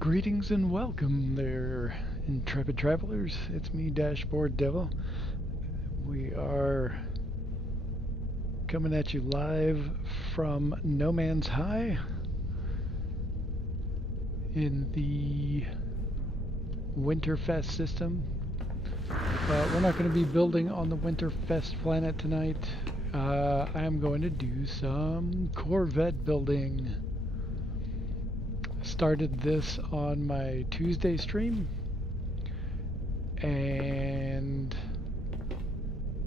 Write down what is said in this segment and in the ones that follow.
Greetings and welcome there, intrepid travelers. It's me, Dashboard Devil. We are coming at you live from No Man's High in the Winterfest system. But we're not going to be building on the Winterfest planet tonight. I am going to do some Corvette building. Started this on my Tuesday stream, and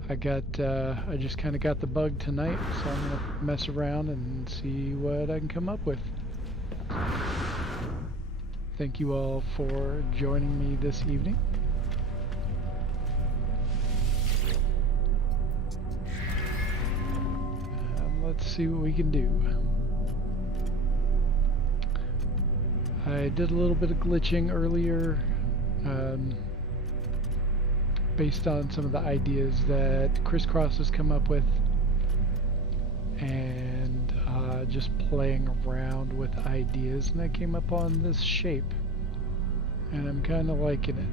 I just kind of got the bug tonight, so I'm gonna mess around and see what I can come up with. Thank you all for joining me this evening. Let's see what we can do. I did a little bit of glitching earlier, based on some of the ideas that Crisscross has come up with, and just playing around with ideas, and I came up on this shape, and I'm kind of liking it.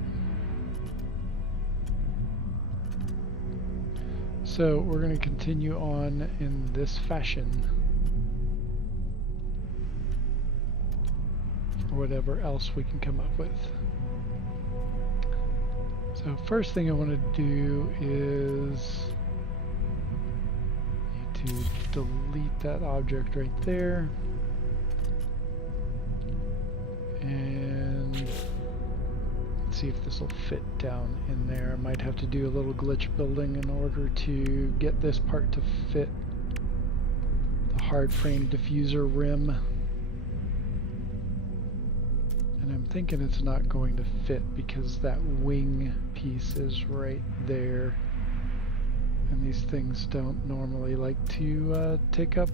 So we're going to continue on in this fashion. Whatever else we can come up with. So first thing I want to do is need to delete that object right there, and let's see if this will fit down in there. I might have to do a little glitch building in order to get this part to fit the hard frame diffuser rim. And I'm thinking it's not going to fit because that wing piece is right there. And these things don't normally like to take up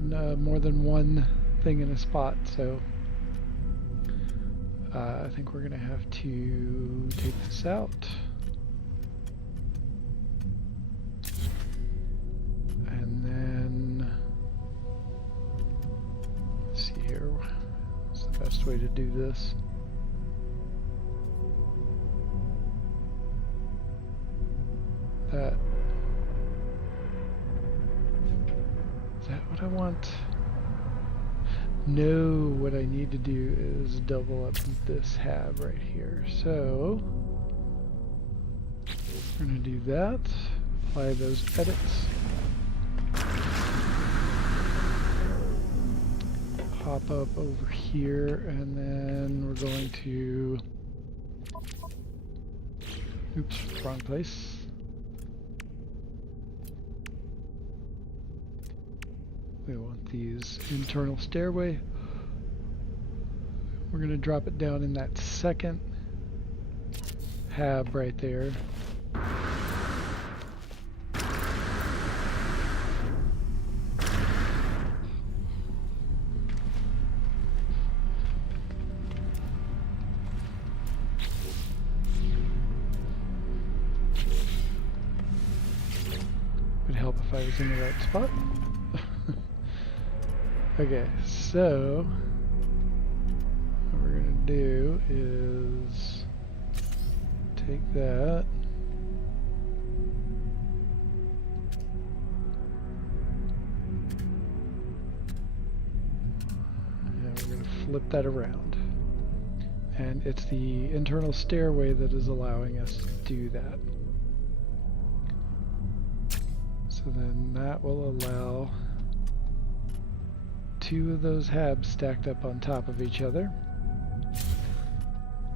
more than one thing in a spot. So I think we're going to have to take this out. And then, let's see here. Best way to do this. Is that what I want? No, what I need to do is double up this hab right here. So we're going to do that. Apply those edits. Hop up over here, and then we're going to, oops, wrong place. We want these internal stairway. We're going to drop it down in that second hab right there. If I was in the right spot. Okay, so what we're gonna do is take that, and we're gonna flip that around, and it's the internal stairway that is allowing us to do that. So then that will allow two of those habs stacked up on top of each other.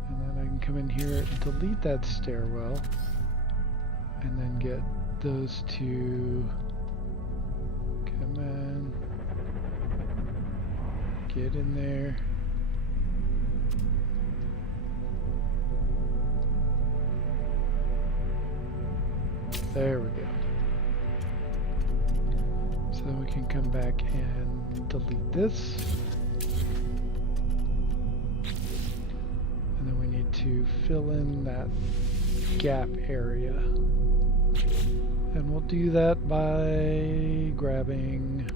And then I can come in here and delete that stairwell, and then get those two, come on, get in there. There we go. Then we can come back and delete this. And then we need to fill in that gap area. And we'll do that by grabbing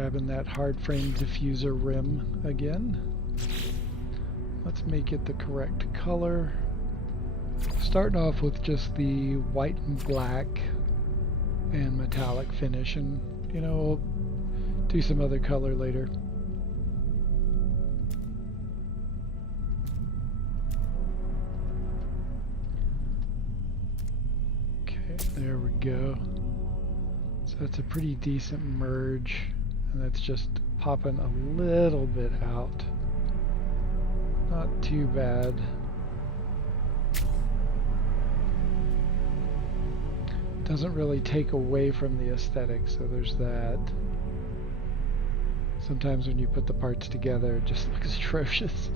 Grabbing that hard frame diffuser rim again. Let's make it the correct color. Starting off with just the white and black and metallic finish, and you know, we'll do some other color later. Okay, there we go. So that's a pretty decent merge, and that's just popping a little bit out. Not too bad. Doesn't really take away from the aesthetic, so there's that. Sometimes when you put the parts together, it just looks atrocious.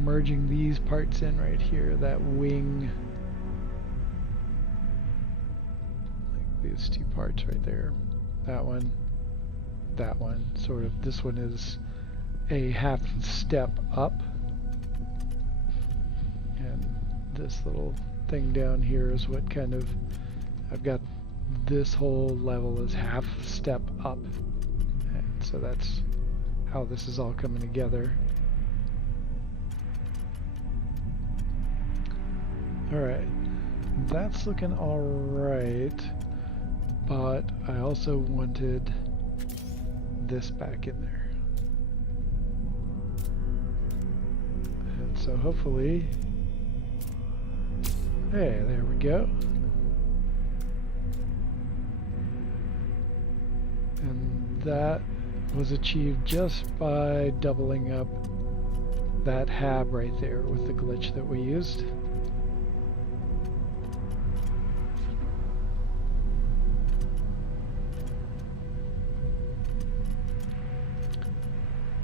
Merging these parts in right here, that wing. Like these two parts right there. That one. That one. Sort of, this one is a half step up. And this little thing down here is what kind of, I've got this whole level is half step up. And so that's how this is all coming together. Alright, that's looking alright, but I also wanted this back in there. And so hopefully, hey, there we go. And that was achieved just by doubling up that hab right there with the glitch that we used.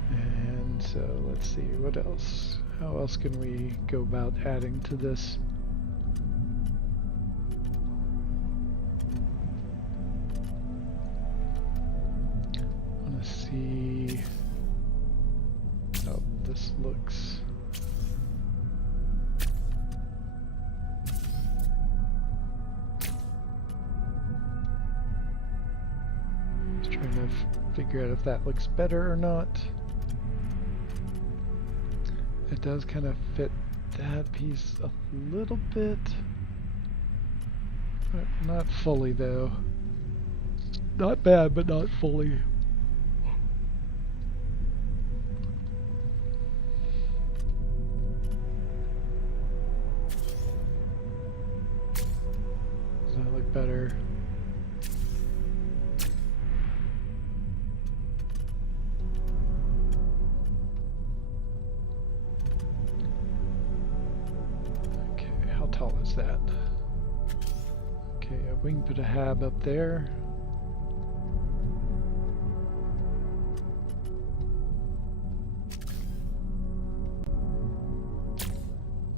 And so let's see, what else? How else can we go about adding to this? See how this looks. Just trying to figure out if that looks better or not. It does kind of fit that piece a little bit, but not fully though. Not bad, but not fully. Better. Okay, how tall is that? Okay, we can put a hab up there.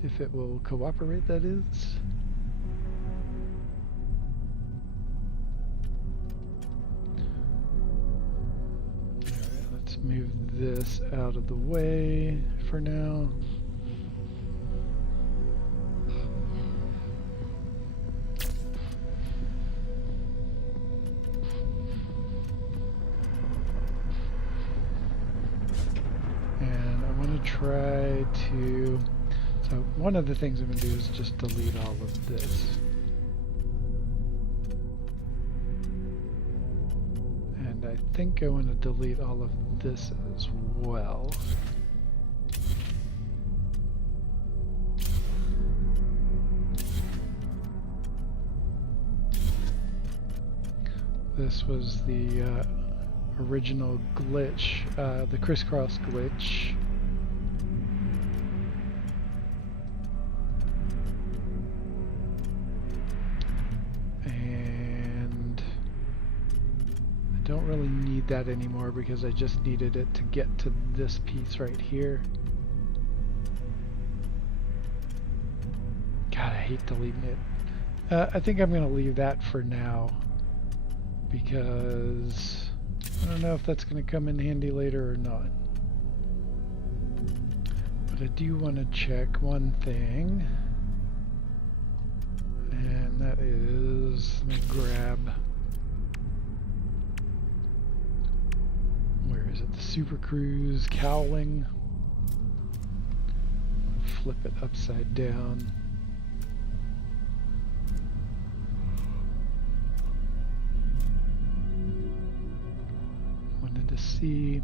If it will cooperate, that is. Move this out of the way for now. And I want to try to, so one of the things I'm going to do is just delete all of this. And I think I want to delete all of this as well. This was the original glitch, the crisscross glitch. Don't really need that anymore because I just needed it to get to this piece right here. God, I hate deleting it. I think I'm going to leave that for now because I don't know if that's going to come in handy later or not. But I do want to check one thing, and that is those. Let me grab. Where is it? The Super Cruise cowling. Flip it upside down. Wanted to see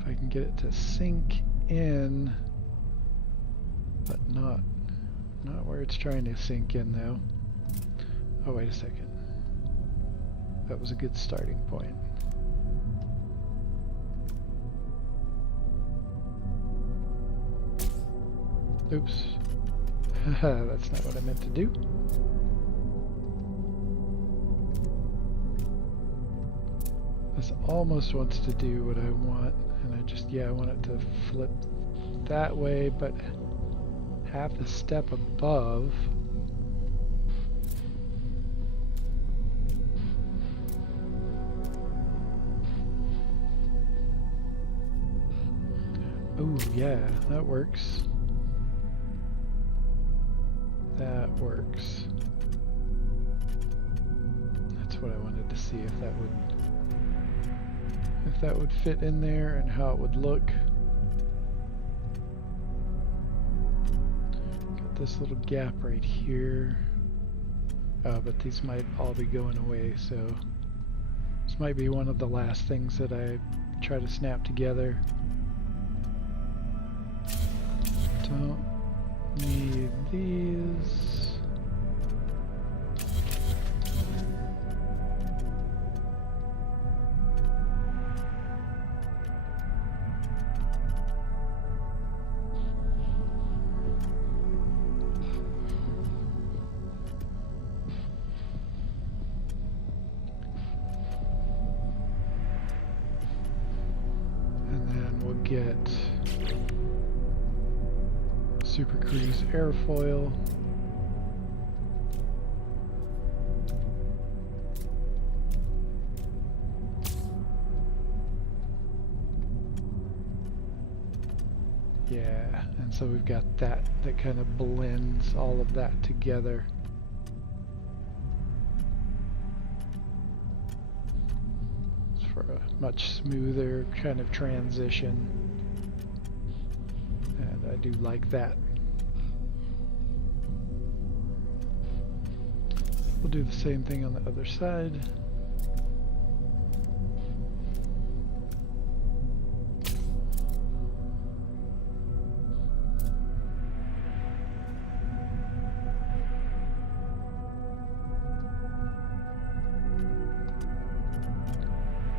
if I can get it to sink in, but not where it's trying to sink in though. Oh, wait a second. That was a good starting point. Oops. That's not what I meant to do. This almost wants to do what I want, and I want it to flip that way, but half a step above. Oh yeah, that works. That works. That's what I wanted to see, if that would fit in there and how it would look. Got this little gap right here. But these might all be going away, so this might be one of the last things that I try to snap together. Don't need these. And then we'll get Super Cruise airfoil. Yeah, and so we've got that kind of blends all of that together. It's for a much smoother kind of transition. And I do like that. We'll do the same thing on the other side.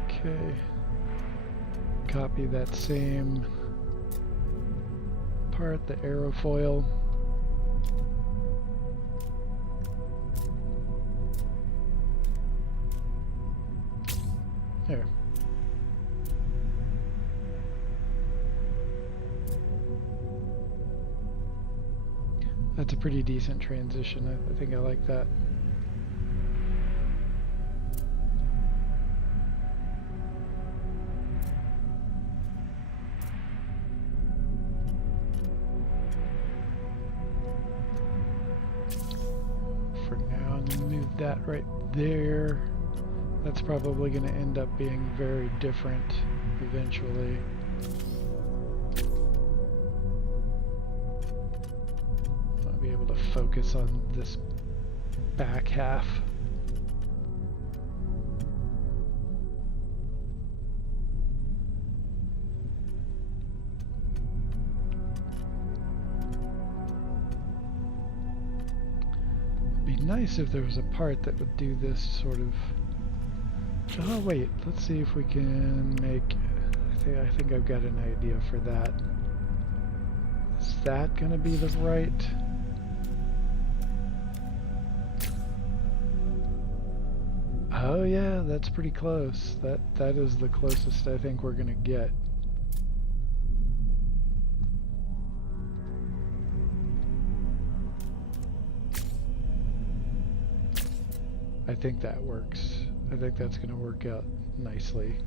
Okay. Copy that same part, the aerofoil. There. That's a pretty decent transition. I think I like that. For now, I'm going to move that right there. That's probably going to end up being very different eventually. I'll be able to focus on this back half. It'd be nice if there was a part that would do this sort of. Oh wait, let's see if we can make, I think I've got an idea for that. Is that gonna be the right? Oh yeah, that's pretty close. That is the closest I think we're gonna get. I think that works. I think that's going to work out nicely.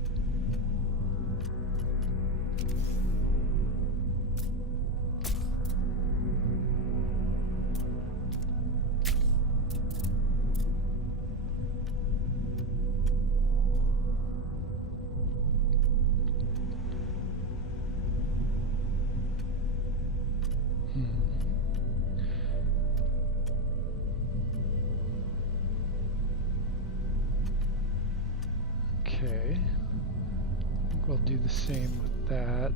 we'll do the same with that.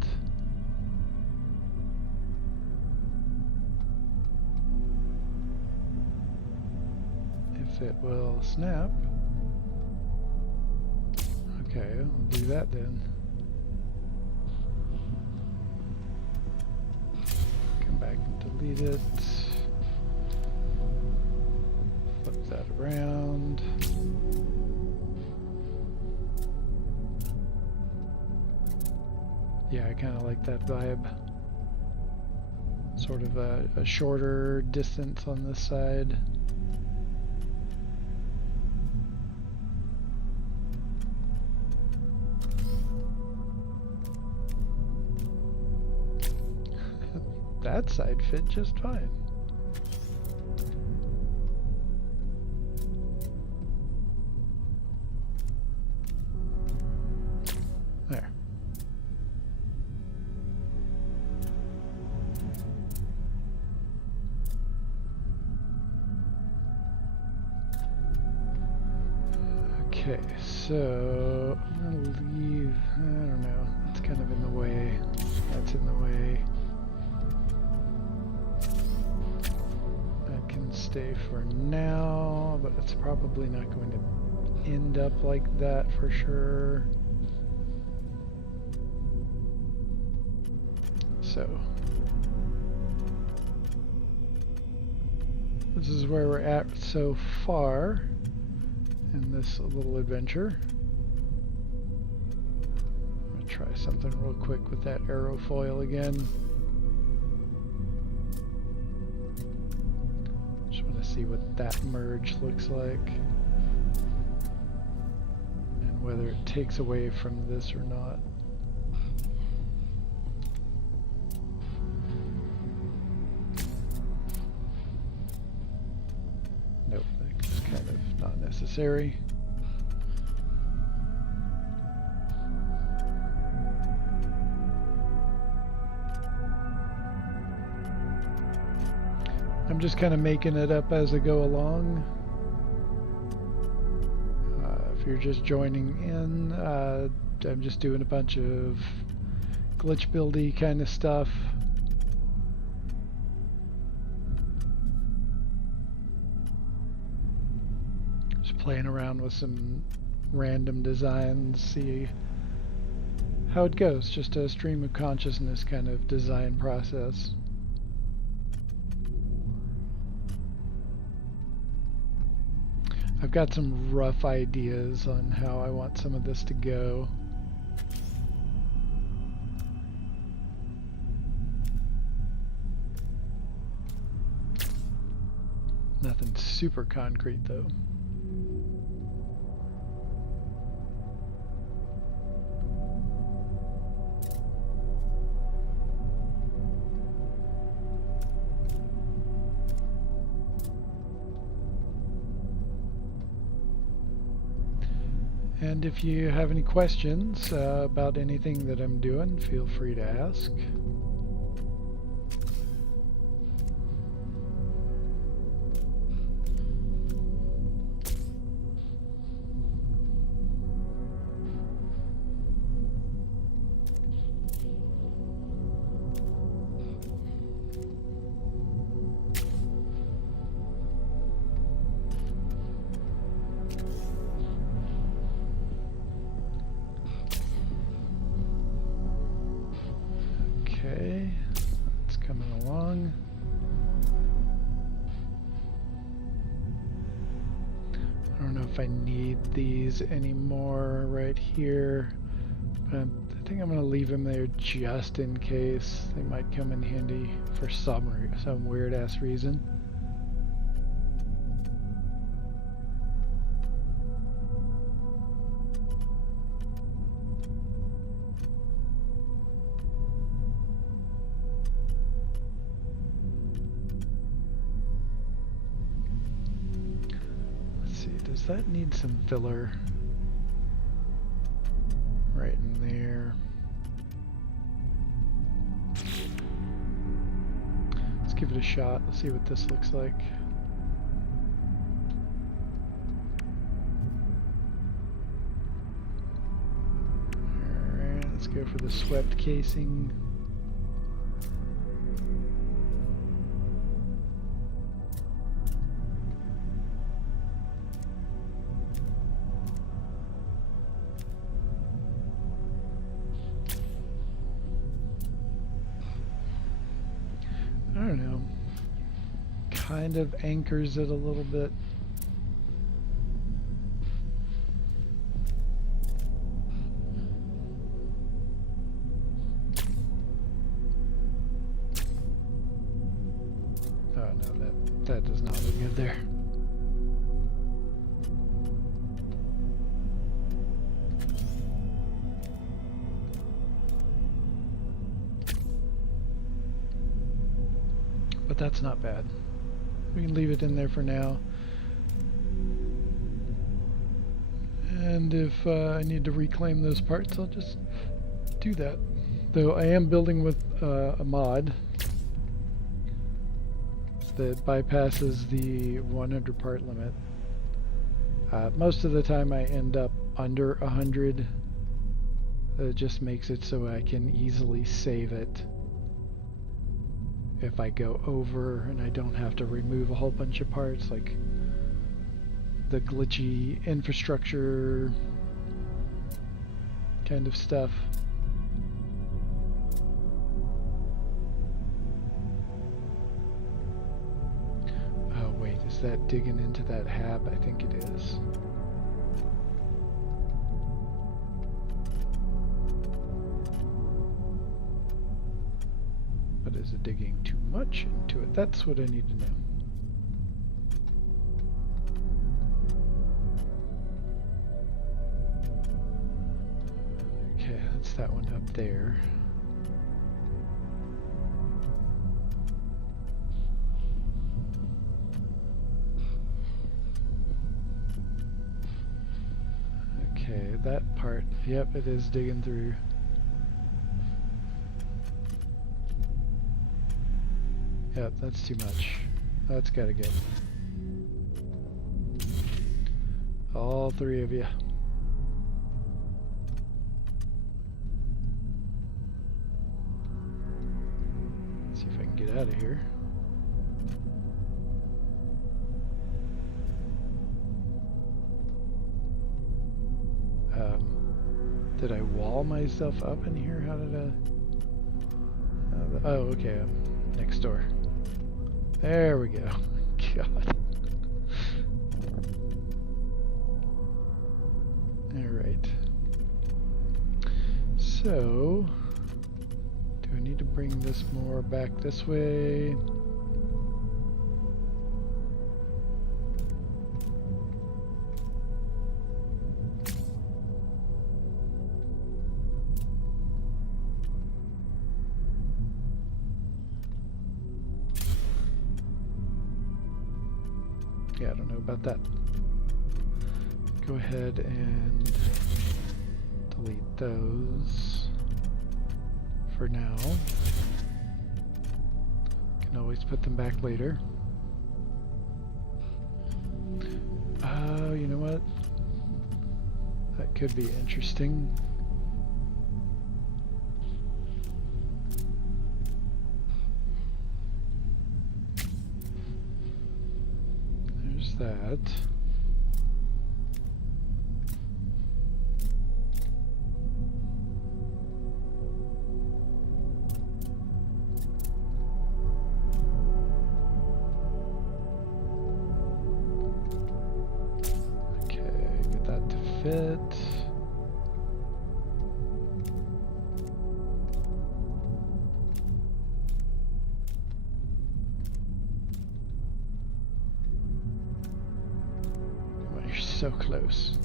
If it will snap. Okay, we'll do that then. Come back and delete it. Flip that around. Yeah, I kind of like that vibe. Sort of a shorter distance on this side. That side fit just fine. There. Okay, so I'm gonna leave, I don't know, it's kind of in the way. That's in the way. That can stay for now, but it's probably not going to end up like that for sure. So this is where we're at so far in this little adventure. I'm gonna try something real quick with that aerofoil again. Just want to see what that merge looks like and whether it takes away from this or not. Nope, that's kind of not necessary. I'm just kind of making it up as I go along. If you're just joining in, I'm just doing a bunch of glitch buildy kind of stuff. Just playing around with some random designs, see how it goes. Just a stream of consciousness kind of design process. I've got some rough ideas on how I want some of this to go. Nothing super concrete though. And if you have any questions about anything that I'm doing, feel free to ask. Okay, it's coming along. I don't know if I need these anymore right here, but I think I'm going to leave them there just in case. They might come in handy for some weird ass reason. Does that need some filler? Right in there. Let's give it a shot. Let's see what this looks like. Alright, go for the swept casing. I don't know. Kind of anchors it a little bit. Oh no, that does not look good there. But that's not bad. We can leave it in there for now. And if I need to reclaim those parts, I'll just do that. Though I am building with a mod that bypasses the 100 part limit. Most of the time I end up under 100. It just makes it so I can easily save it if I go over, and I don't have to remove a whole bunch of parts like the glitchy infrastructure kind of stuff. Oh wait, is that digging into that hab? I think it is. But is it digging too much into it? That's what I need to know. Okay, that's that one up there. Okay, that part, yep, it is digging through. Yep, that's too much. That's gotta go. All three of you. Let's see if I can get out of here. Did I wall myself up in here? How did I... oh, okay, next door. There we go. God. Alright. So, do I need to bring this more back this way? Yeah, I don't know about that. Go ahead and delete those for now. Can always put them back later. Oh, you know what? That could be interesting. That. Okay, get that to fit. So close.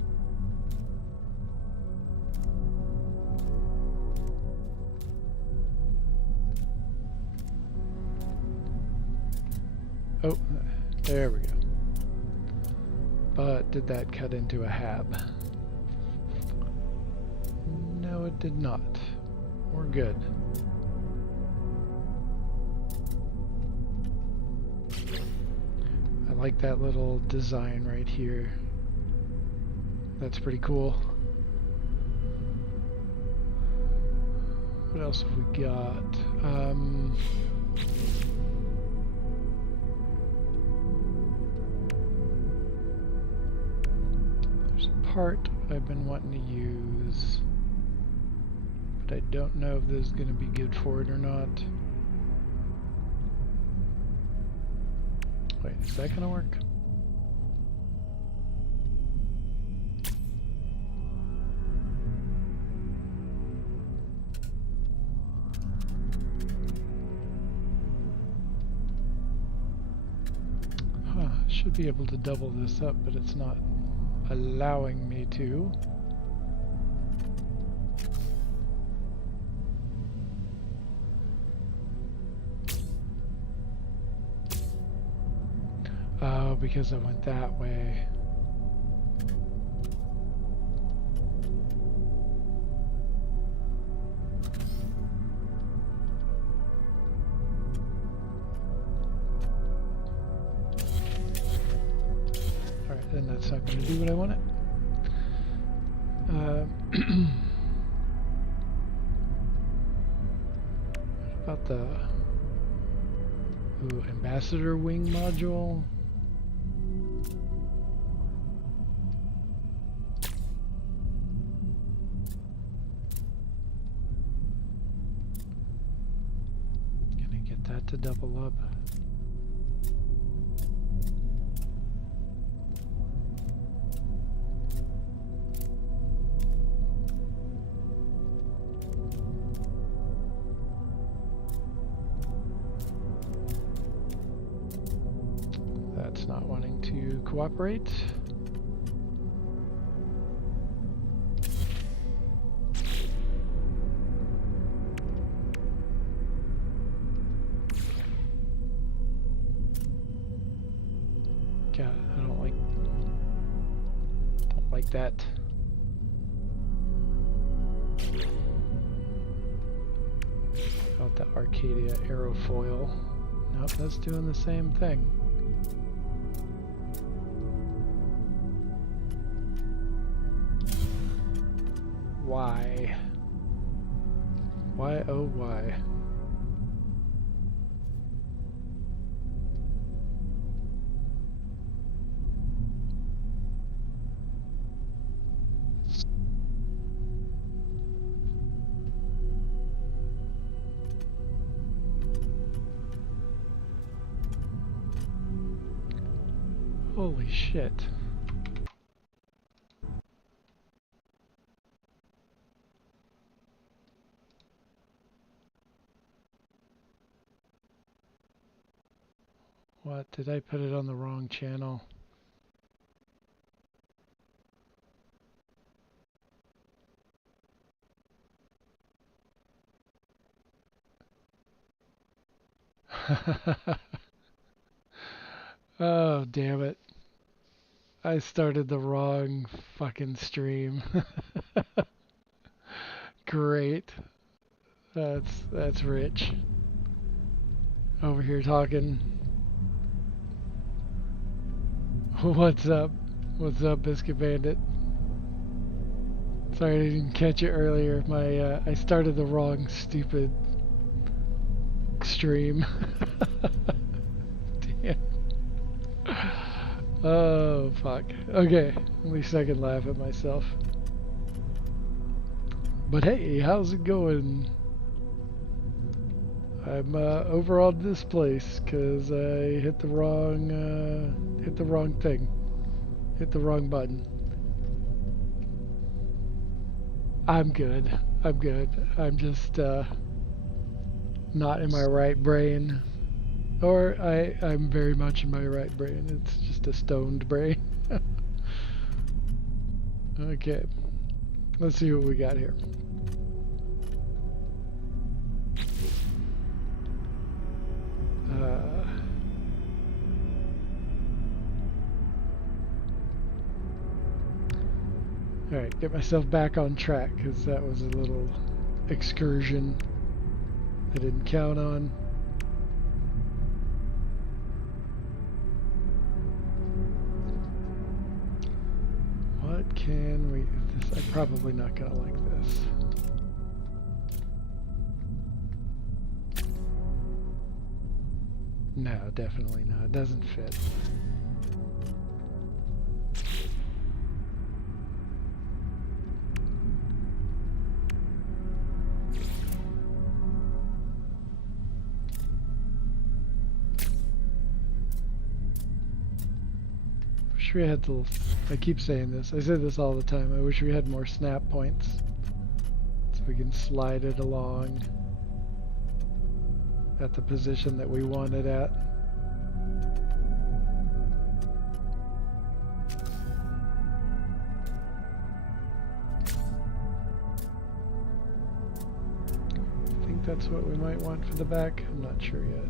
Oh, there we go. But did that cut into a hab? No, it did not. We're good. I like that little design right here. That's pretty cool. What else have we got? There's a part I've been wanting to use, but I don't know if this is going to be good for it or not. Wait, is that going to work? Should be able to double this up, but it's not allowing me to. Oh, because I went that way. Then that's not going to do what I want it. What about the ambassador wing module? Can I get that to double up? Not wanting to cooperate. God, I don't like that. About the Arcadia aerofoil. Nope, that's doing the same thing. Why? Why, oh why? Holy shit. What? Did I put it on the wrong channel? Oh, damn it. I started the wrong fucking stream. Great. That's rich. Over here talking. What's up? What's up, Biscuit Bandit? Sorry I didn't catch it earlier. I started the wrong stupid stream. Damn. Oh, fuck. Okay, at least I can laugh at myself. But hey, how's it going? I'm over on this place because I hit the wrong thing. Hit the wrong button. I'm good. I'm good. I'm just not in my right brain. Or I'm very much in my right brain. It's just a stoned brain. Okay. Let's see what we got here. Alright, get myself back on track because that was a little excursion I didn't count on. What can we... I'm probably not going to like this. No, definitely not. It doesn't fit. Wish we had to, I keep saying this. I say this all the time. I wish we had more snap points. So we can slide it along at the position that we want it at. I think that's what we might want for the back. I'm not sure yet.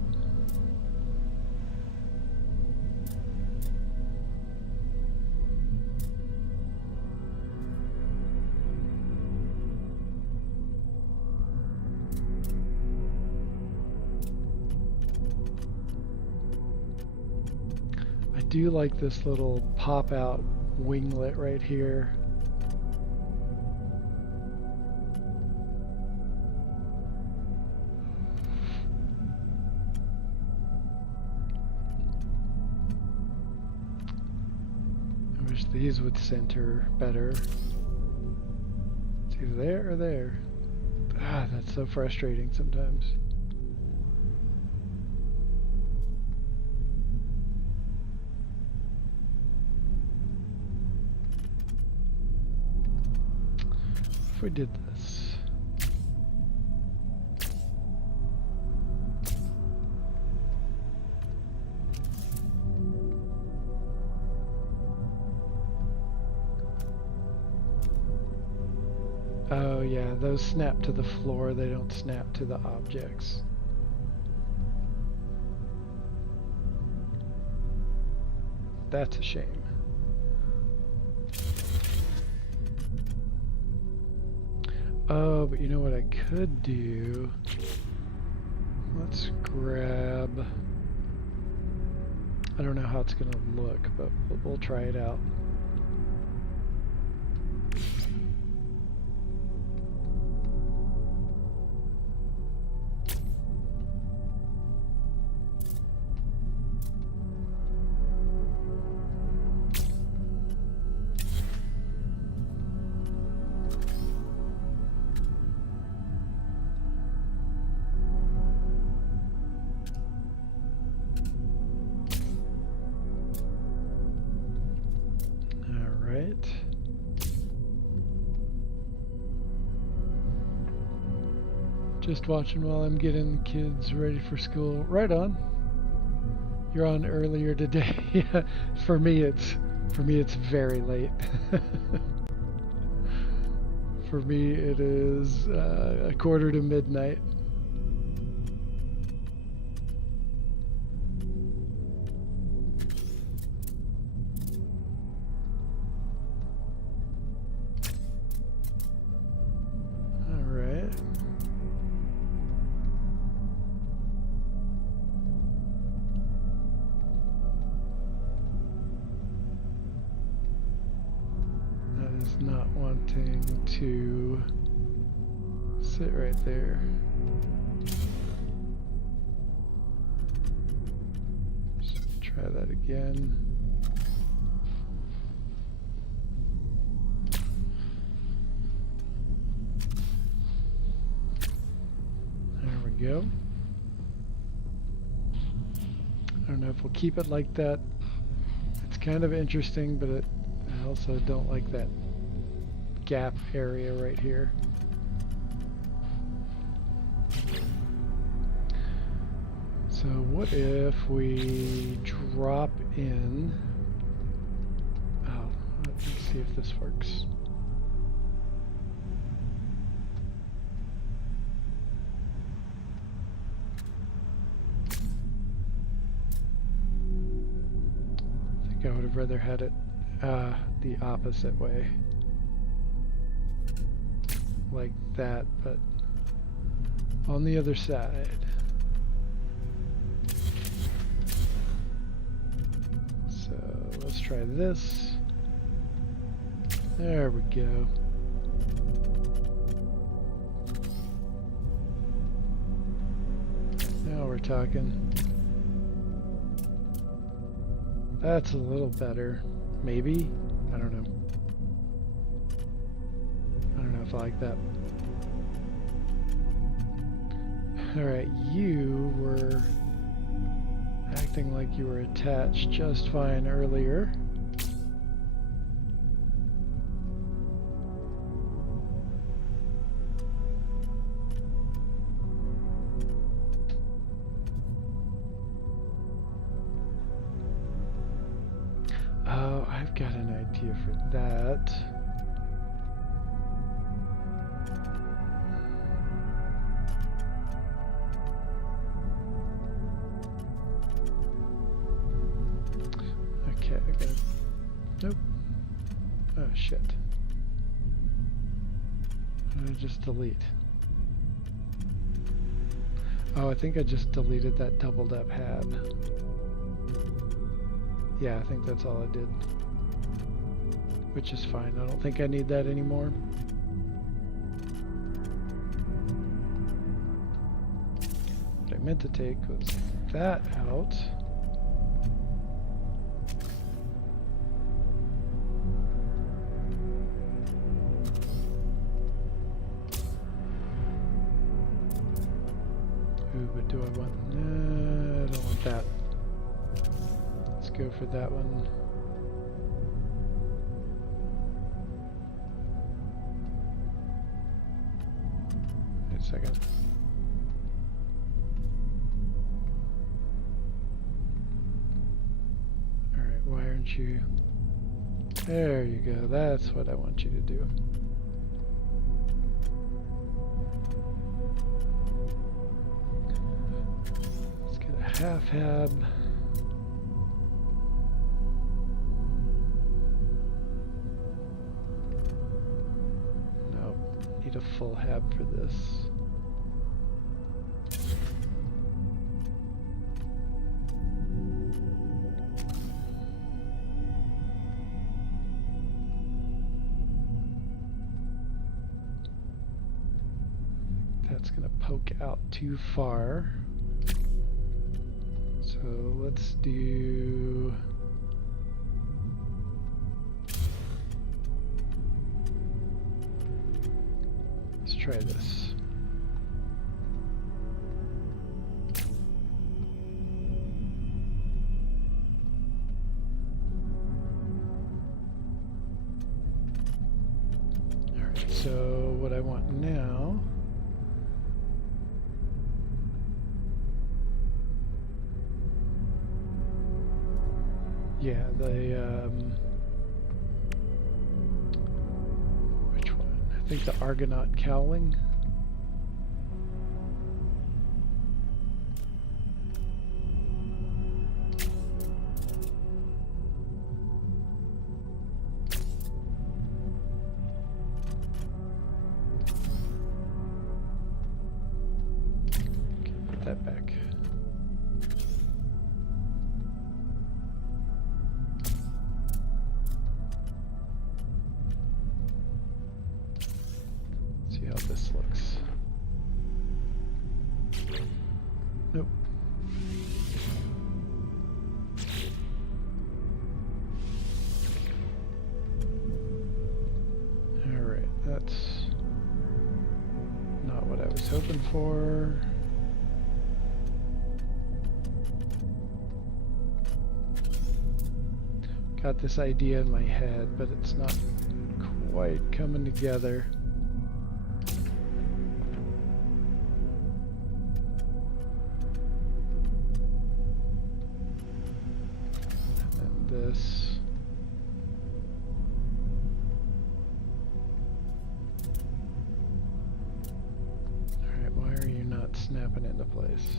I do like this little pop-out winglet right here. I wish these would center better. It's either there or there. Ah, that's so frustrating sometimes. If we did this. Oh yeah, those snap to the floor, they don't snap to the objects. That's a shame. Oh, but you know what I could do? Let's grab... I don't know how it's gonna look, but we'll try it out. Just watching while I'm getting the kids ready for school. Right on. You're on earlier today. Yeah, for me it's very late. For me it is a quarter to midnight. Not wanting to sit right there. Just try that again. There we go. I don't know if we'll keep it like that. It's kind of interesting, but I also don't like that gap area right here. So what if we drop in... Oh, let's see if this works. I think I would have rather had it the opposite way. Like that, but on the other side. So let's try this. There we go. Now we're talking. That's a little better. Maybe? I don't know. I don't know if I like that. Alright, you were acting like you were attached just fine earlier. Oh, I've got an idea for that. Okay, I got it. Nope. Oh shit. What did I just delete? Oh, I think I just deleted that doubled up hab. Yeah, I think that's all I did. Which is fine. I don't think I need that anymore. What I meant to take was that out. Ooh, but do I want... No, I don't want that. Let's go for that one. Wait a second. Alright, why aren't you... There you go, that's what I want you to do. Let's get a half hab. Need a full hab for this. That's gonna poke out too far. So let's do... Try this. Alright, so what I want now yeah, which one? I think the Argonaut cowling. Okay, put that back. See how this looks. Nope. Alright, that's not what I was hoping for. Got this idea in my head, but it's not quite coming together. And this. Alright, why are you not snapping into place?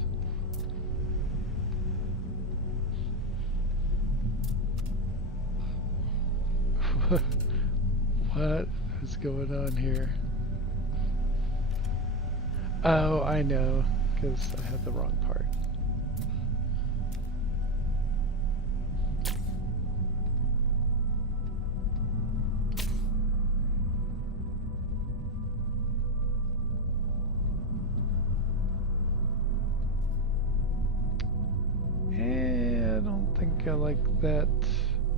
What is going on here? Oh, I know, because I had the wrong part. I don't think I like that.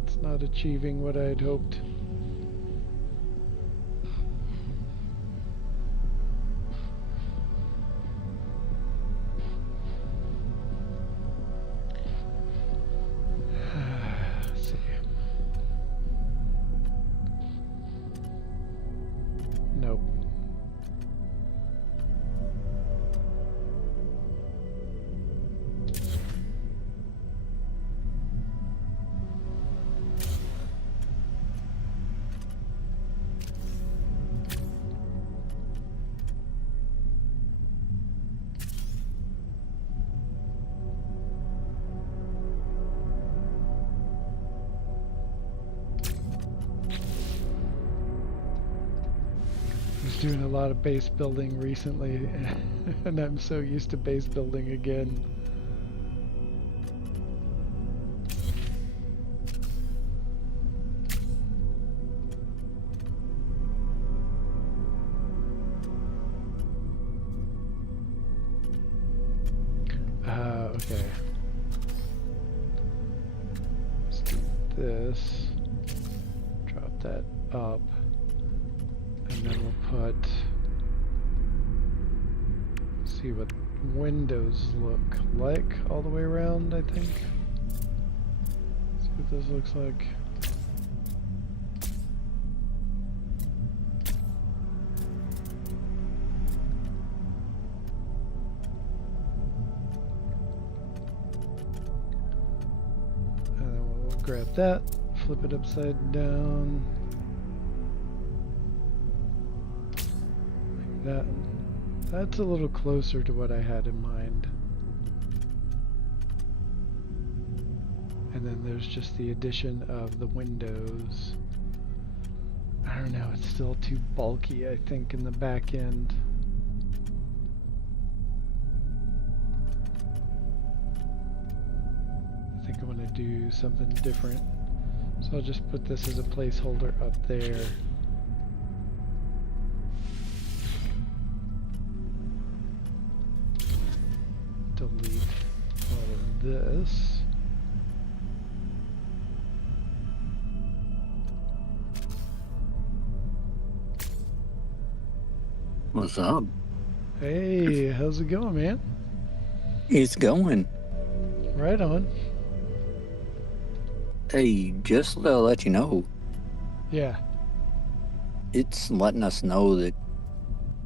It's not achieving what I'd hoped. Let's see. Nope. Doing a lot of base building recently, and I'm so used to base building again. Okay. Let's do this. Drop that up. And then we'll put, see what windows look like all the way around, I think. See what this looks like. And then we'll grab that, flip it upside down. That's a little closer to what I had in mind. And then there's just the addition of the windows. I don't know, it's still too bulky, I think, in the back end. I think I'm gonna do something different. So I'll just put this as a placeholder up there. Delete all of this. What's up? Hey, how's it going, man? It's going. Right on. Hey, just to let you know, Yeah. it's letting us know that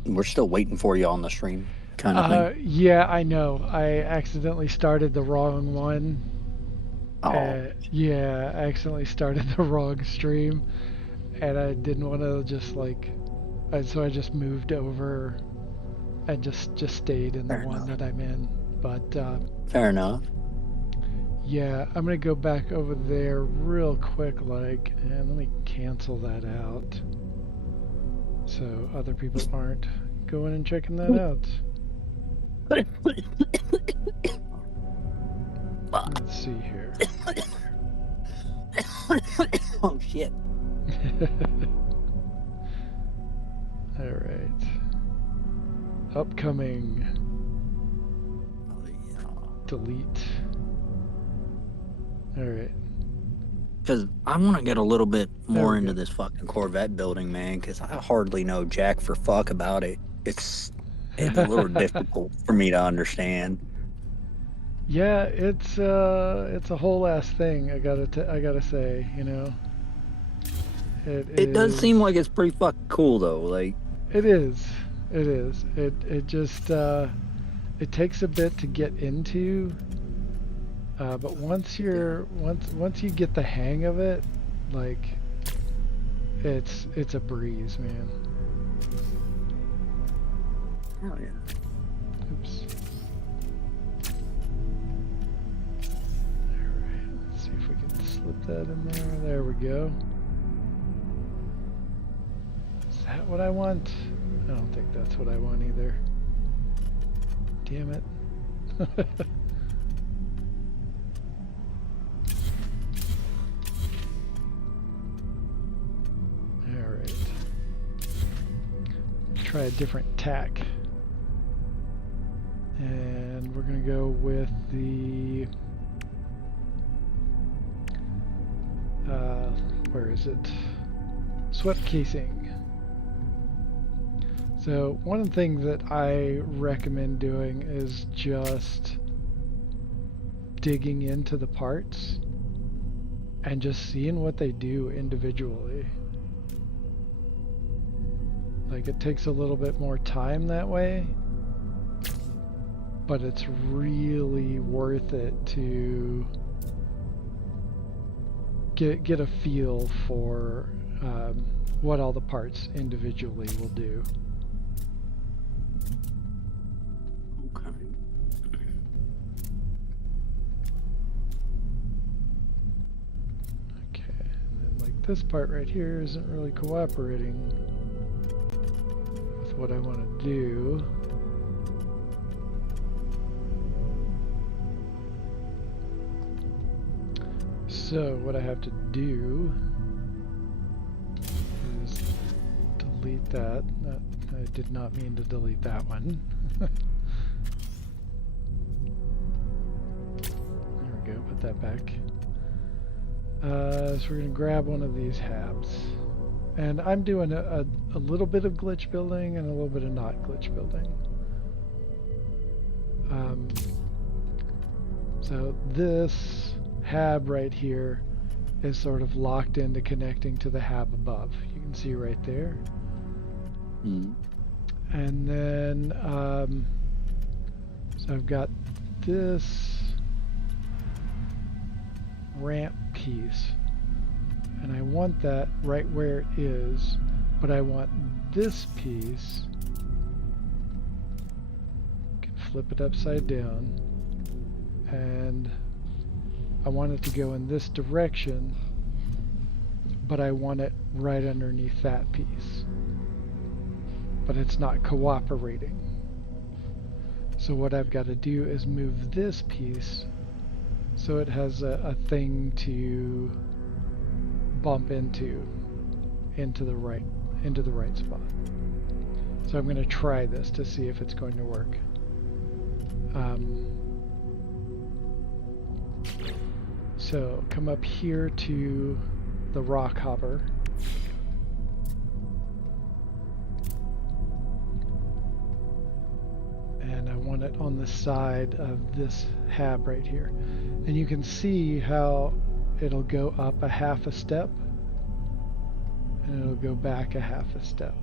we're still waiting for you on the stream, kind of thing. Yeah, I know. I accidentally started the wrong one. Oh, Yeah, I accidentally started the wrong stream, and I didn't want to just like, so I just moved over and just stayed in the Fair one enough. that I'm in. But fair enough. yeah, I'm gonna go back over there real quick, like, and let me cancel that out, so other people aren't going and checking that out. Let's see here. Oh shit. All right. Upcoming. Oh, yeah. Delete. All right. Because I want to get a little bit more we into go. this fucking Corvette building, man, because I hardly know jack for fuck about it. It's a little difficult for me to understand. Yeah, it's a whole ass thing. I gotta say, you know. It does seem like it's pretty fucking cool though. Like it is. It is. It just it takes a bit to get into, but once you get the hang of it, like it's a breeze, man. hell yeah. Oops. Alright, let's see if we can slip that in there. There we go. Is that what I want? I don't think that's what I want either. Damn it. Alright. Try a different tack. And we're gonna go with the is it? Swept casing. So one of the things that I recommend doing is just digging into the parts and just seeing what they do individually. Like, it takes a little bit more time that way, but it's really worth it to get a feel for what all the parts individually will do. Okay, and like this part right here isn't really cooperating with what I want to do. So what I have to do is delete that. I did not mean to delete that one. There we go, put that back. So we're going to grab one of these habs. And I'm doing a little bit of glitch building and a little bit of not glitch building. So this hab right here is sort of locked into connecting to the hab above. You can see right there. Mm. And then so I've got this ramp piece, and I want that right where it is, but I want this piece, you can flip it upside down, and I want it to go in this direction, but I want it right underneath that piece. But it's not cooperating. So what I've got to do is move this piece so it has a thing to bump into the right spot. So I'm going to try this to see if it's going to work. So come up here to the rock hopper. And I want it on the side of this hab right here. And you can see how it'll go up a half a step and it'll go back a half a step.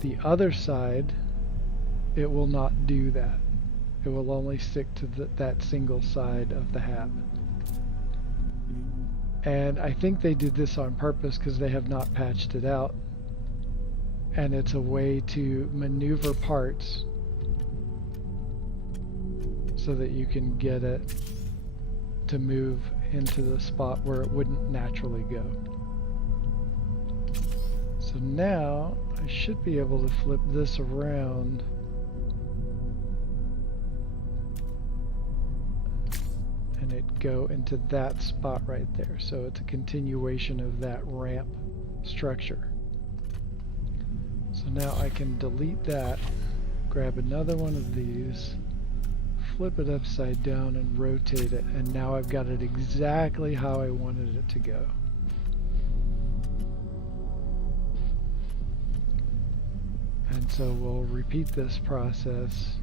The other side, it will not do that. It will only stick to that single side of the hab. And I think they did this on purpose because they have not patched it out. And it's a way to maneuver parts so that you can get it to move into the spot where it wouldn't naturally go. So now I should be able to flip this around and it go into that spot right there. So it's a continuation of that ramp structure. So now I can delete that, grab another one of these, flip it upside down and rotate it, and now I've got it exactly how I wanted it to go. And so we'll repeat this process,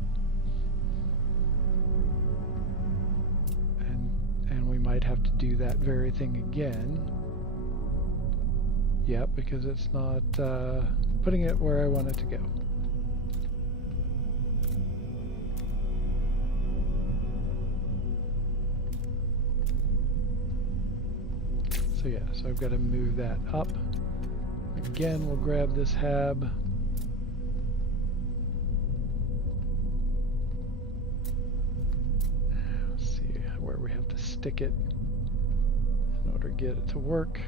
and we might have to do that very thing again. Yep, because it's not putting it where I want it to go. So yeah, so I've got to move that up. Again, we'll grab this hab. Let's see where we have to stick it in order to get it to work.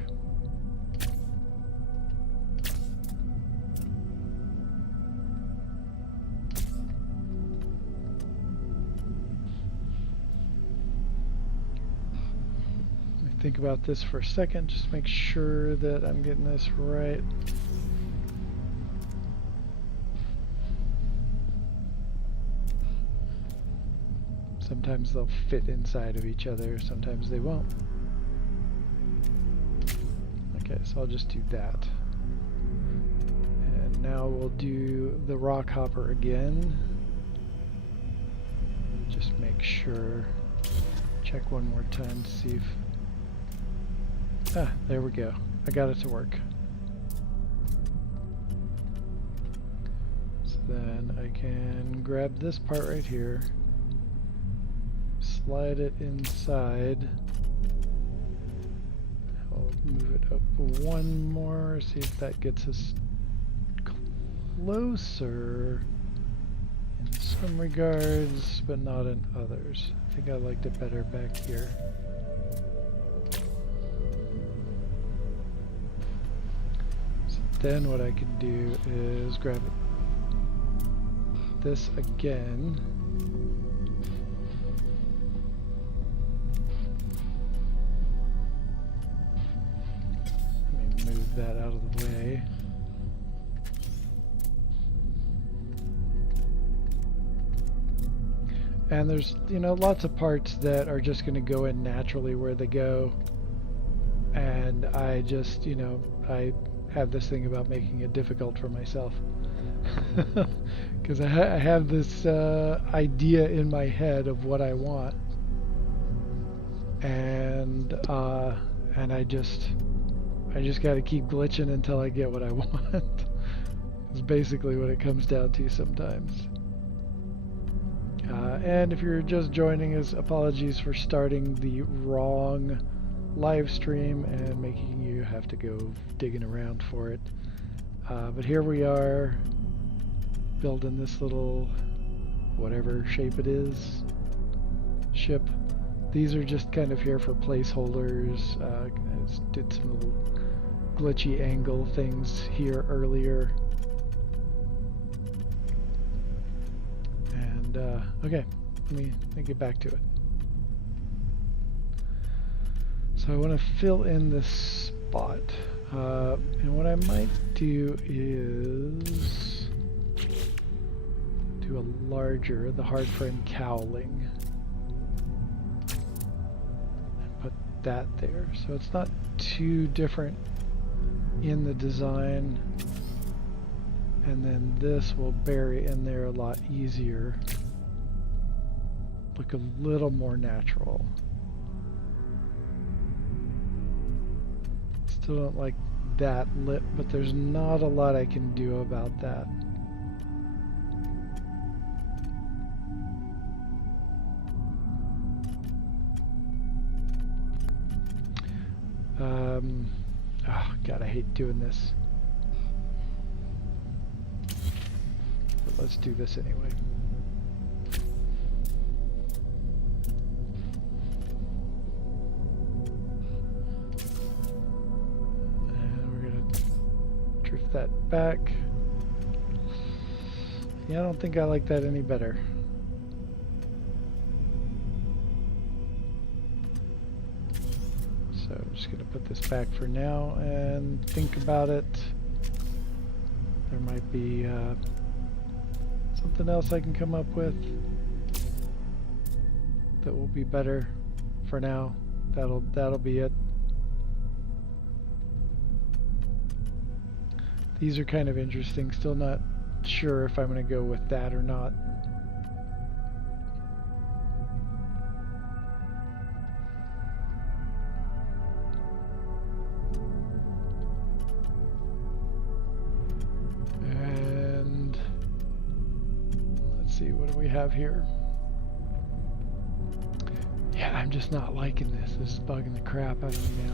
Think about this for a second, just make sure that I'm getting this right. Sometimes they'll fit inside of each other, sometimes they won't. Okay, so I'll just do that. And now we'll do the rock hopper again. Just make sure. Check one more time to see if... Ah, there we go. I got it to work. So then I can grab this part right here, slide it inside. I'll move it up one more, see if that gets us closer in some regards, but not in others. I think I liked it better back here. So then what I can do is grab this again. Let me move that out of the way. And there's, you know, lots of parts that are just going to go in naturally where they go. And I just, you know, I have this thing about making it difficult for myself. Because I have this idea in my head of what I want. And I just got to keep glitching until I get what I want. It's basically what it comes down to sometimes. And if you're just joining us, apologies for starting the wrong live stream and making you have to go digging around for it. But here we are, building this little, whatever shape it is, ship. These are just kind of here for placeholders. I did some little glitchy angle things here earlier. And okay, let me get back to it. So I want to fill in this spot, and what I might do is do a larger, the hard frame cowling, and put that there. So it's not too different in the design, and then this will bury in there a lot easier. Look a little more natural. Still don't like that lip, but there's not a lot I can do about that. Oh God, I hate doing this. But let's do this anyway. That back. Yeah, I don't think I like that any better. So I'm just going to put this back for now and think about it. There might be something else I can come up with that will be better for now. That'll be it. These are kind of interesting. Still not sure if I'm going to go with that or not. And let's see, what do we have here? Yeah, I'm just not liking this. This is bugging the crap out of me now.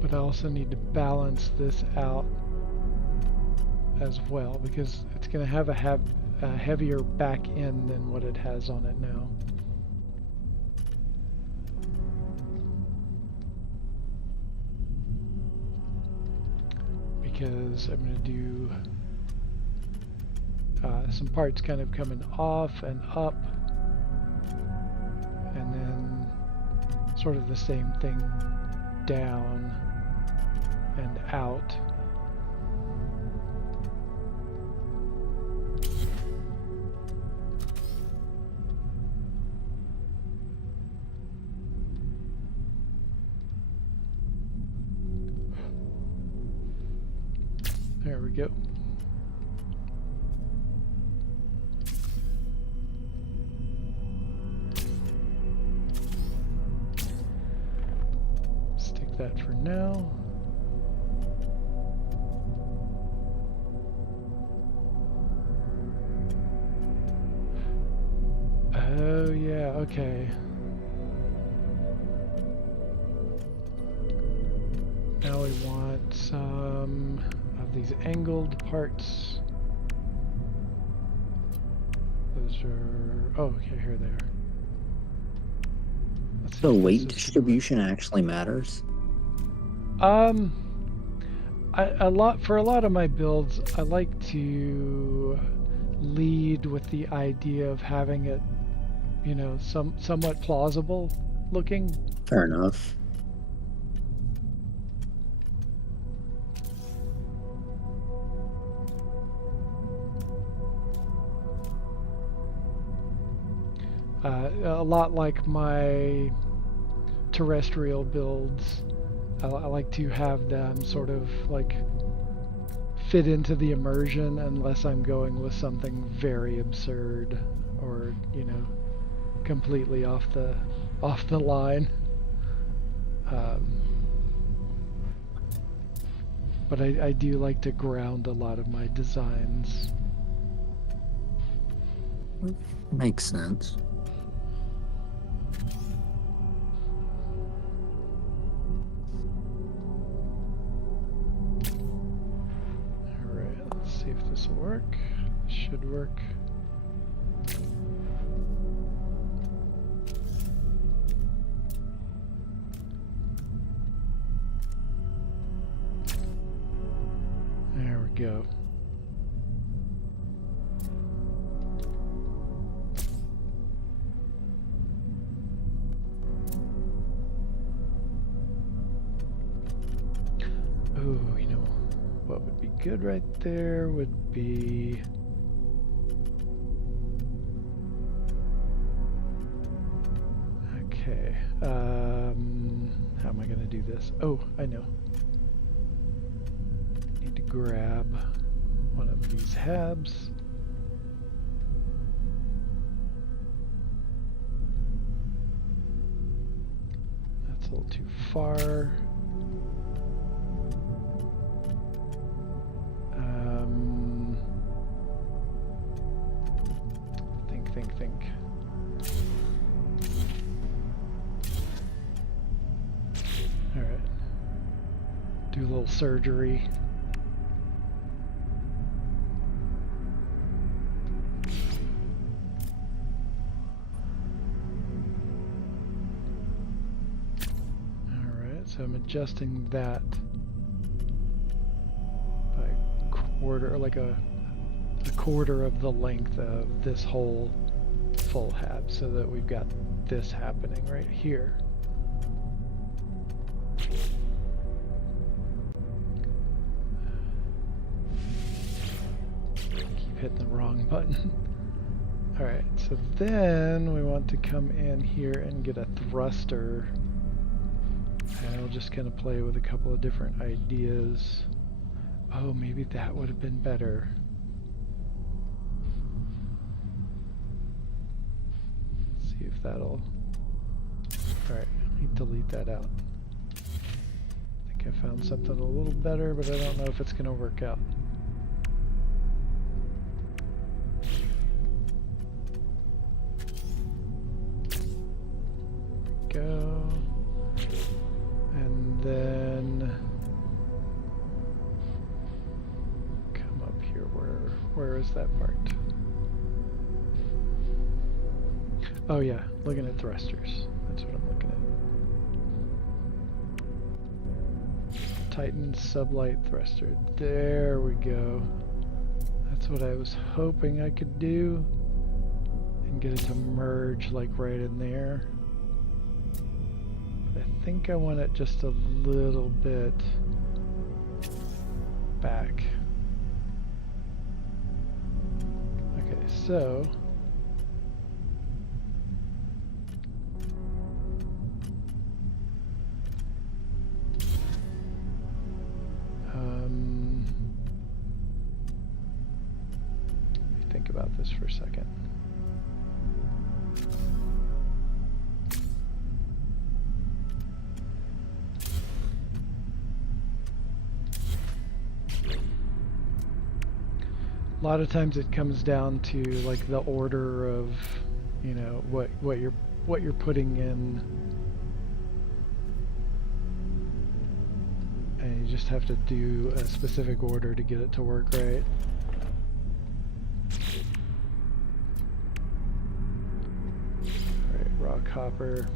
But I also need to balance this out as well, because it's going to have a heavier back end than what it has on it now. Because I'm going to do some parts kind of coming off and up, and then sort of the same thing down and out. go. Stick that for now. Oh yeah, okay. Now we want some of these angled parts. Those are... oh, okay, here they are. Let's see So if this weight system distribution actually matters? works. For a lot of my builds, I like to lead with the idea of having it, you know, somewhat plausible looking. Fair enough. A lot like my terrestrial builds, I like to have them sort of like fit into the immersion unless I'm going with something very absurd or, you know, completely off the line. But I do like to ground a lot of my designs. Makes sense. Alright, let's see if this will work. Should work. There we go. Oh, you know, what would be good right there would be... okay, how am I gonna do this? Oh, I know. Need to grab one of these habs. That's a little too far. Think. Alright. Do a little surgery. Alright, so I'm adjusting that by quarter, like a quarter of the length of this whole full hab, so that we've got this happening right here. Keep hitting the wrong button. Alright, so then we want to come in here and get a thruster. And I'll just kind of play with a couple of different ideas. Oh, maybe that would have been better. See if that'll... Alright, let me delete that out. I think I found something a little better, but I don't know if it's going to work out. Go. And then come up here. Where is that part? Oh yeah, looking at thrusters. That's what I'm looking at. Titan sublight thruster. There we go. That's what I was hoping I could do. And get it to merge like right in there. But I think I want it just a little bit back. Okay, so about this for a second. A lot of times it comes down to like the order of, you know, what you're putting in, and you just have to do a specific order to get it to work right. All right, rock hopper.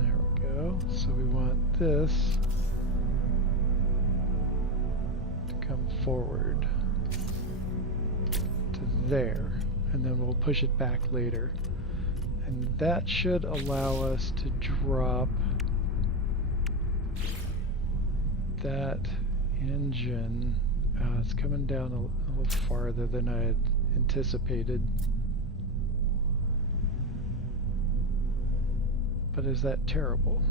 There we go. So we want this come forward to there, and then we'll push it back later, and that should allow us to drop that engine. It's coming down a little farther than I had anticipated, but is that terrible?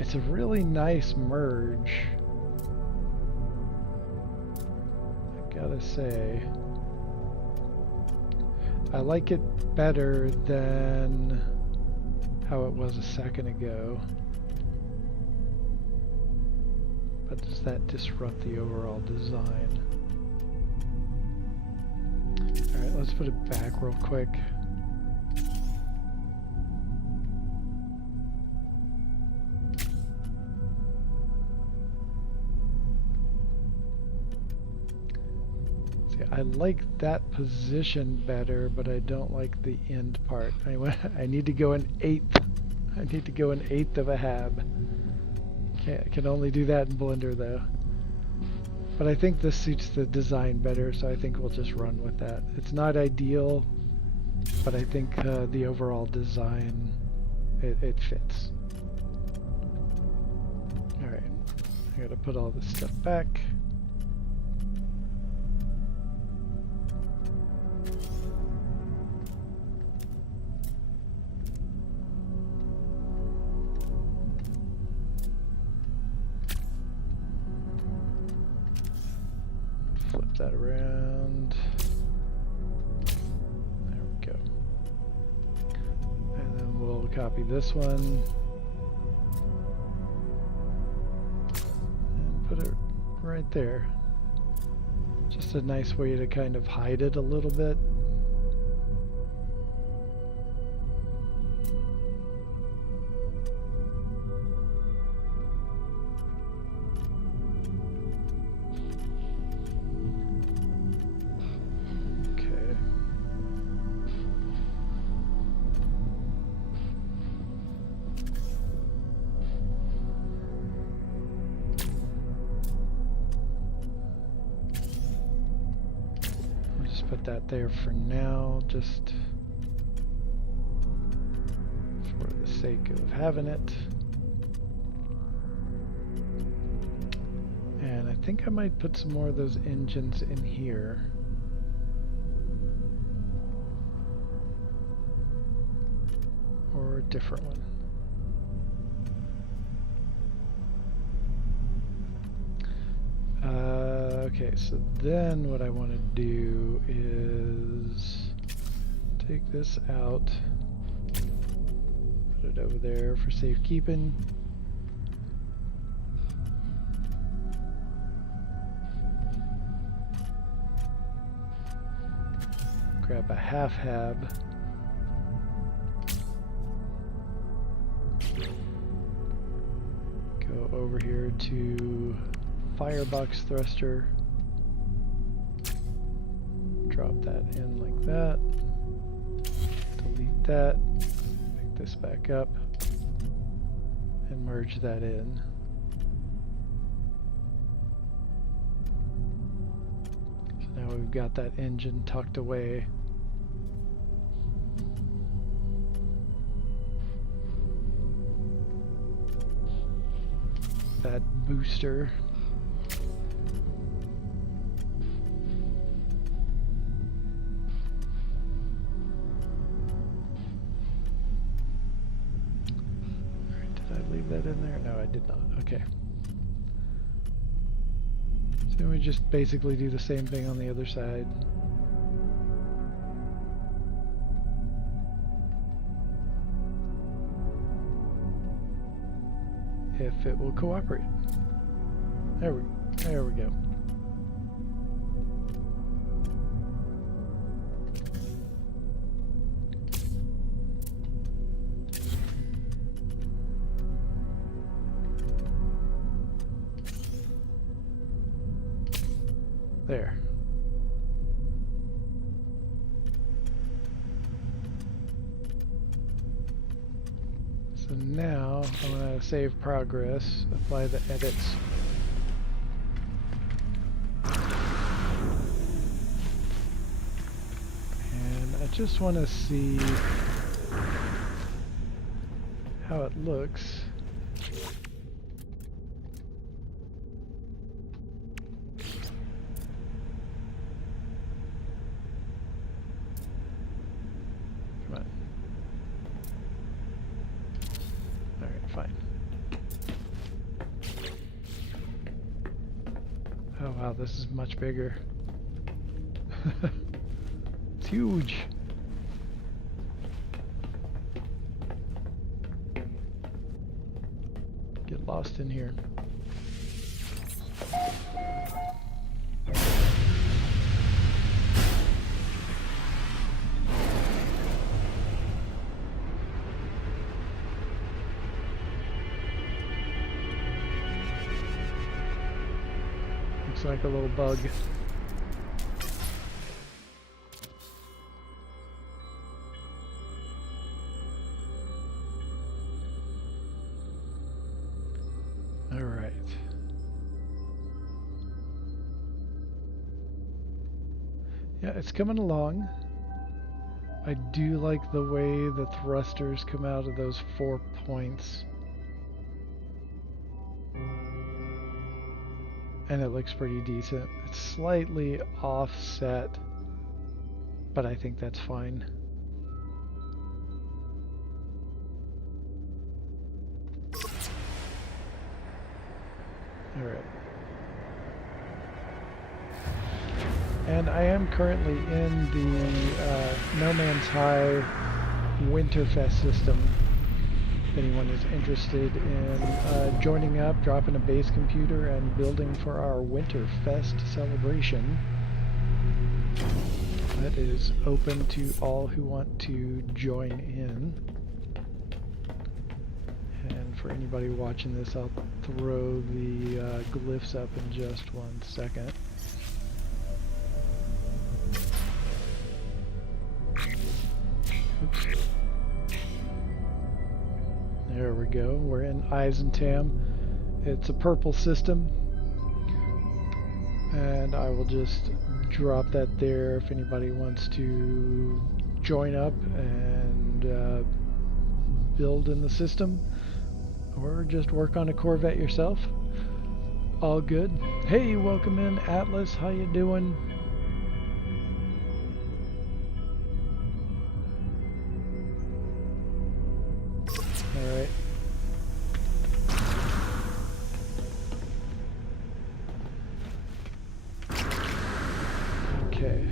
It's a really nice merge, I gotta say. I like it better than how it was a second ago. But does that disrupt the overall design? Alright, let's put it back real quick. I like that position better, but I don't like the end part. I need to go an eighth. I need to go an eighth of a hab. I can only do that in Blender though. But I think this suits the design better, so I think we'll just run with that. It's not ideal, but I think the overall design, it fits. Alright, I gotta put all this stuff back. Flip that around. There we go. And then we'll copy this one and put it right there. Just a nice way to kind of hide it a little bit. Put that there for now, just for the sake of having it. And I think I might put some more of those engines in here. Or a different one. Okay, so then what I want to do is take this out, put it over there for safekeeping. Grab a half hab. Go over here to firebox thruster. Drop that in like that. Delete that. Pick this back up. And merge that in. So now we've got that engine tucked away. That booster. leave that in there? No, I did not. Okay. So we just basically do the same thing on the other side. If it will cooperate. There we go. There. So now I'm going to save progress, apply the edits. And I just want to see how it looks. Oh wow, this is much bigger. It's huge. Get lost in here. Looks like a little bug. All right. Yeah, it's coming along. I do like the way the thrusters come out of those 4 points. And it looks pretty decent. It's slightly offset, but I think that's fine. All right. And I am currently in the No Man's High Winterfest system. If anyone is interested in joining up, dropping a base computer, and building for our Winterfest celebration, that is open to all who want to join in. And for anybody watching this, I'll throw the glyphs up in just 1 second. Oops. There we go. We're in Eisentam. It's a purple system. And I will just drop that there if anybody wants to join up and build in the system. Or just work on a Corvette yourself. All good. Hey, welcome in, Atlas. How you doing? All right. Okay.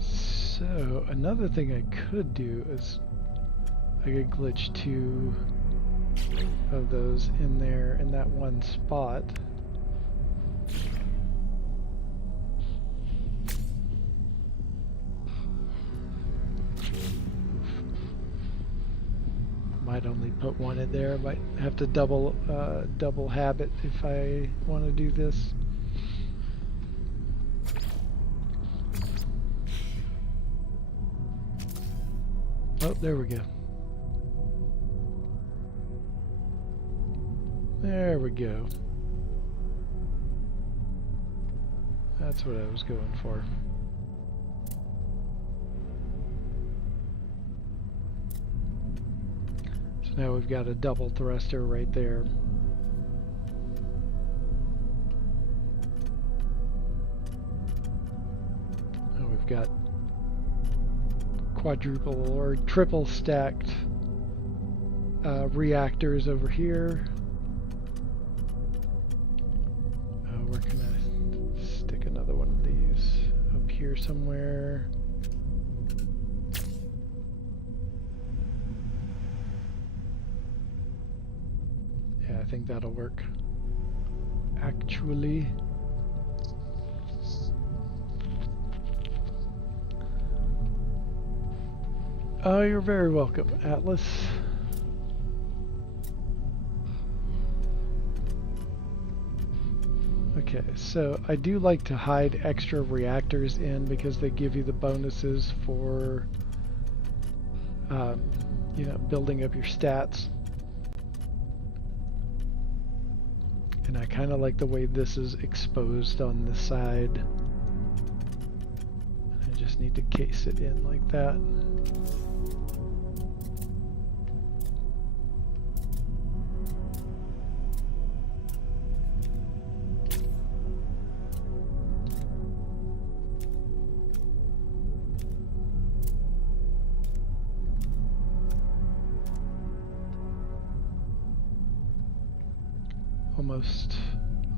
So another thing I could do is I could glitch 2 of those in there in that one spot. Might only put 1 in there. Might have to double habit if I want to do this. Oh, there we go. There we go. That's what I was going for. So now we've got a double thruster right there. got quadruple or triple stacked reactors over here. We're gonna stick another one of these up here somewhere. Yeah, I think that'll work. Actually. Oh, you're very welcome, Atlas. Okay, so I do like to hide extra reactors in because they give you the bonuses for, you know, building up your stats. And I kind of like the way this is exposed on the side. I just need to case it in like that.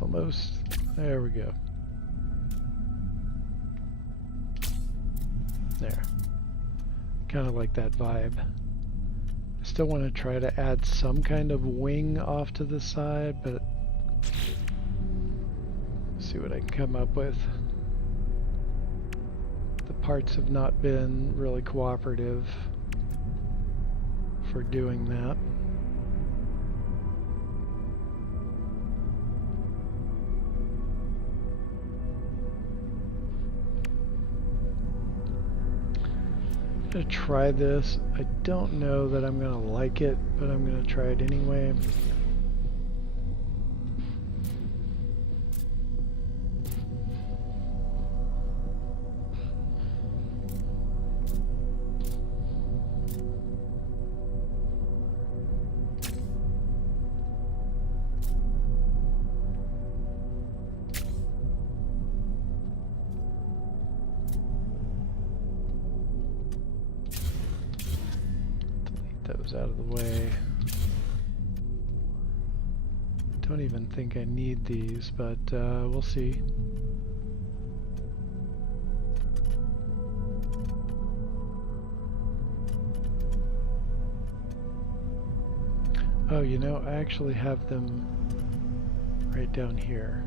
Almost. There we go. There. Kind of like that vibe. I still want to try to add some kind of wing off to the side, but see what I can come up with. The parts have not been really cooperative for doing that. I'm gonna try this. I don't know that I'm gonna like it, but I'm gonna try it anyway. Those out of the way. Don't even think I need these, but we'll see. Oh, you know, I actually have them right down here.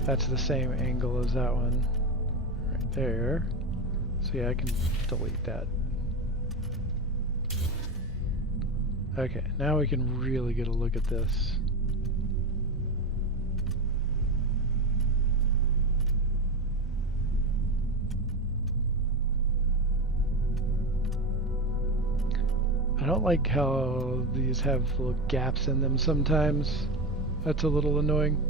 That's the same angle as that one. Right there. So yeah, I can delete that. Okay, now we can really get a look at this. I don't like how these have little gaps in them sometimes. That's a little annoying.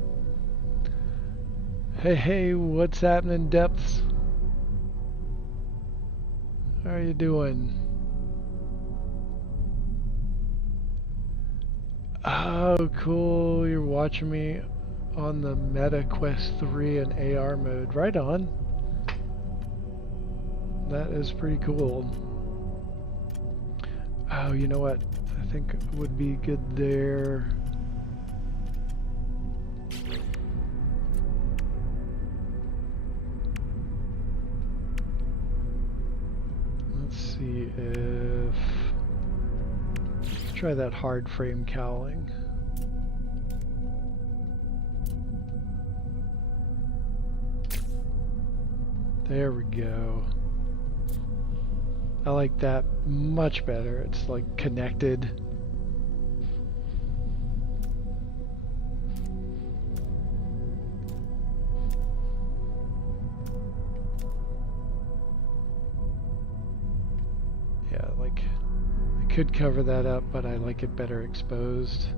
Hey, what's happening, Depths? How are you doing? Oh, cool. You're watching me on the Meta Quest 3 and AR mode. Right on. That is pretty cool. Oh, you know what? I think it would be good there. Let's see if... Let's try that hard frame cowling. There we go. I like that much better. It's like connected. Yeah, like I could cover that up, but I like it better exposed.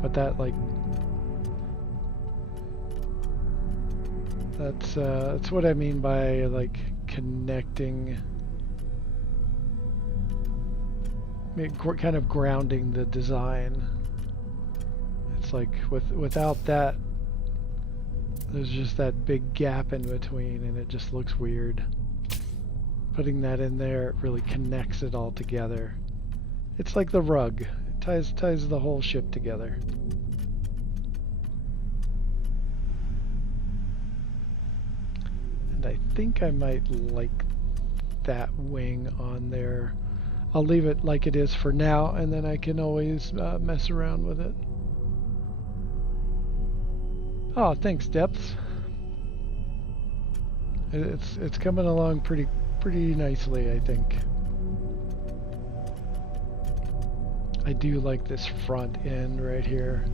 But that like that's what I mean by like connecting, kind of grounding the design. It's like without that, there's just that big gap in between, and it just looks weird. Putting that in there, it really connects it all together. It's like the rug. It ties the whole ship together. And I think I might like that wing on there. I'll leave it like it is for now, and then I can always mess around with it. Oh, thanks, Depths. It's coming along pretty nicely, I think. I do like this front end right here.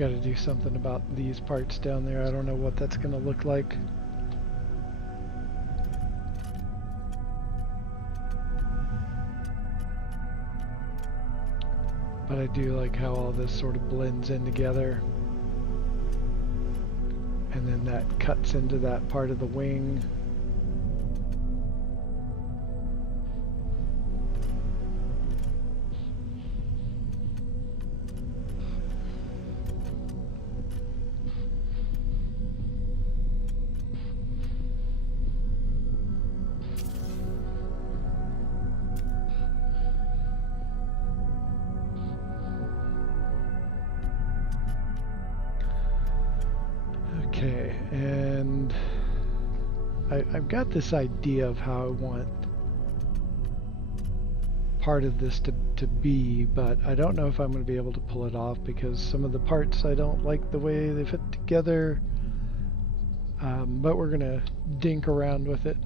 Got to do something about these parts down there. I don't know what that's going to look like. But I do like how all this sort of blends in together. And then that cuts into that part of the wing. Okay, and I've got this idea of how I want part of this to be, but I don't know if I'm going to be able to pull it off because some of the parts I don't like the way they fit together, but we're going to dink around with it.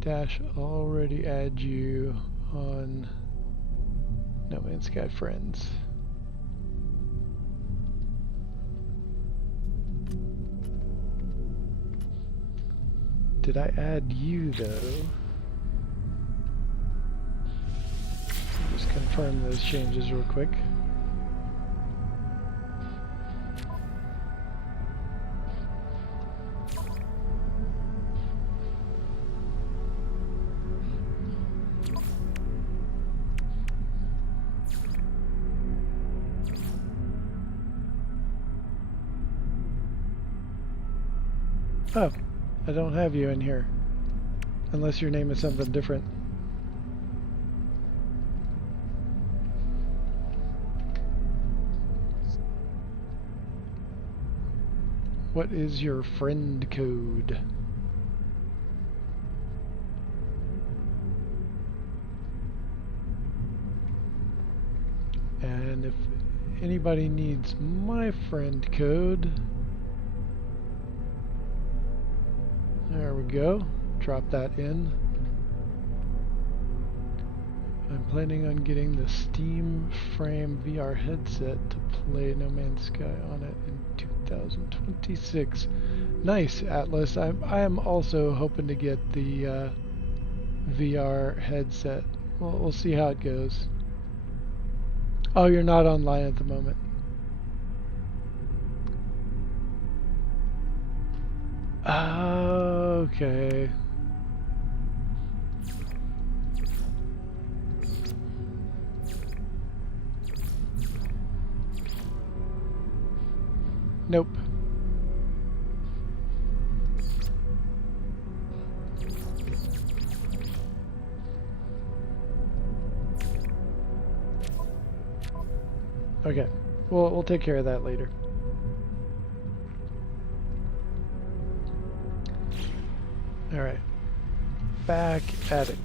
Dash already add you on No Man's Sky Friends. Did I add you though? Just confirm those changes real quick. Oh, I don't have you in here. Unless your name is something different. What is your friend code? And if anybody needs my friend code, there we go. Drop that in. I'm planning on getting the Steam Frame VR headset to play No Man's Sky on it in 2026. Nice, Atlas. I am also hoping to get the VR headset. We'll see how it goes. Oh, you're not online at the moment. Okay. Nope. Okay. We'll take care of that later. All right. Back at it.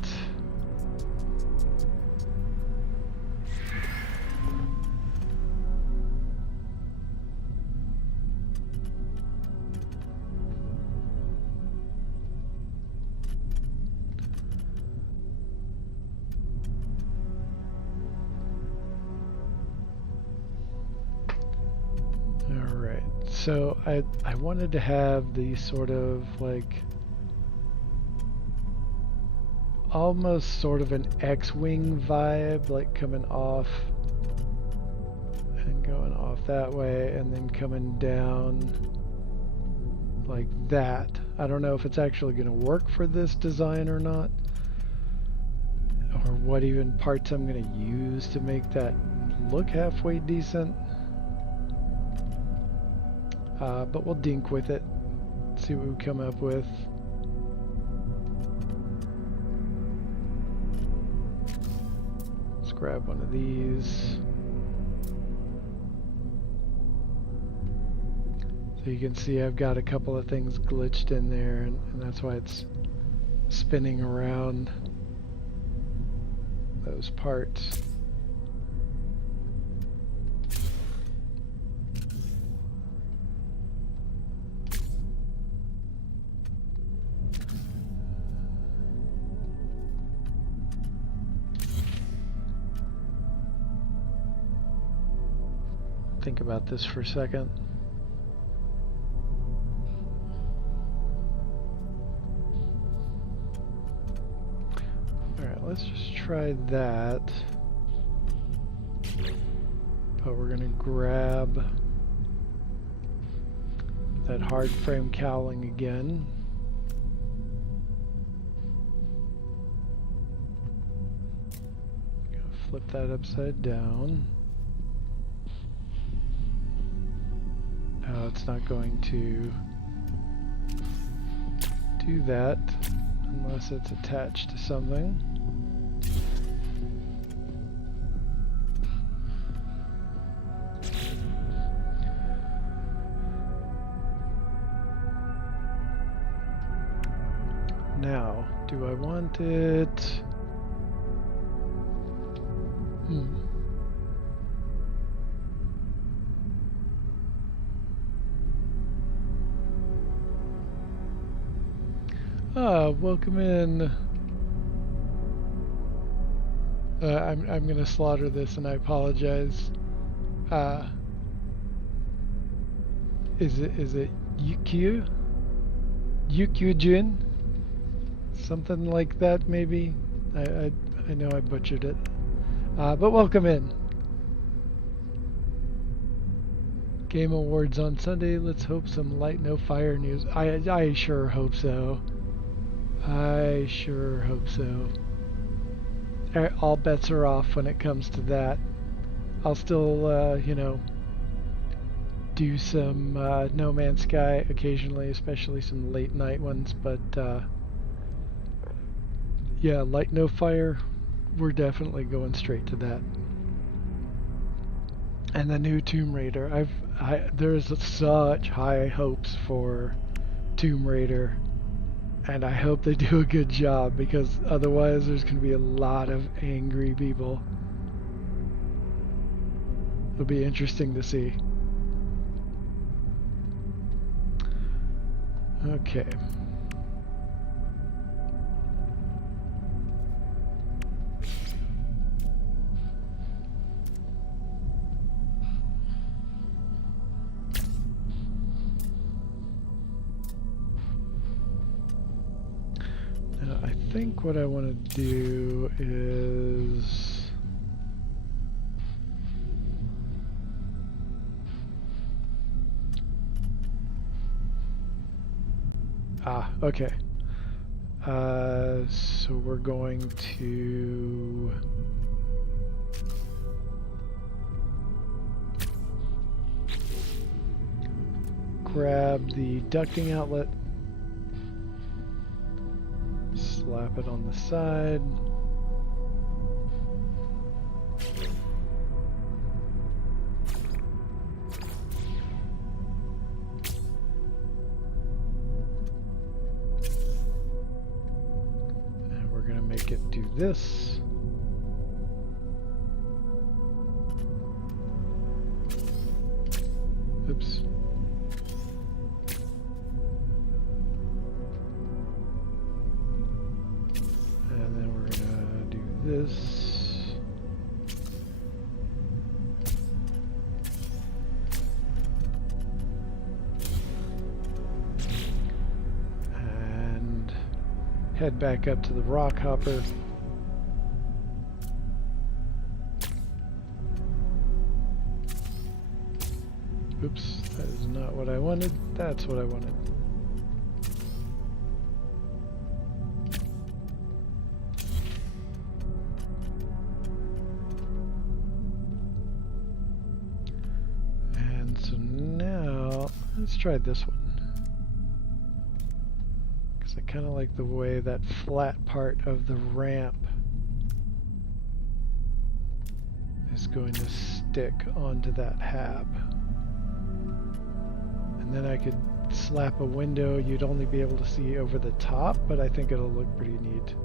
So I wanted to have the sort of like almost sort of an X-wing vibe, like coming off and going off that way and then coming down like that. I don't know if it's actually going to work for this design or not. or what even parts I'm going to use to make that look halfway decent. But we'll dink with it, see what we come up with. Let's grab one of these. So you can see I've got a couple of things glitched in there, and that's why it's spinning around those parts. Think about this for a second. Alright, let's just try that. But we're gonna grab that hard frame cowling again. Gonna flip that upside down. No, it's not going to do that unless it's attached to something. Now, do I want it? Welcome in. I'm gonna slaughter this, and I apologize. Is it Yukyu? Yukyujin? Something like that, maybe. I know I butchered it. But welcome in. Game Awards on Sunday. Let's hope some light, no fire news. I sure hope so. I sure hope so. All bets are off when it comes to that. I'll still, you know, do some No Man's Sky occasionally, especially some late night ones, but yeah, light, no fire, we're definitely going straight to that. And the new Tomb Raider. There's such high hopes for Tomb Raider. And I hope they do a good job, because otherwise there's going to be a lot of angry people. It'll be interesting to see. Okay. I think what I want to do is okay. So we're going to grab the ducting outlet, slap it on the side. And we're going to make it do this. Oops. This. And head back up to the rock hopper. Oops, that is not what I wanted. That's what I wanted. try this one. Because I kind of like the way that flat part of the ramp is going to stick onto that hab. And then I could slap a window. You'd only be able to see over the top, but I think it'll look pretty neat.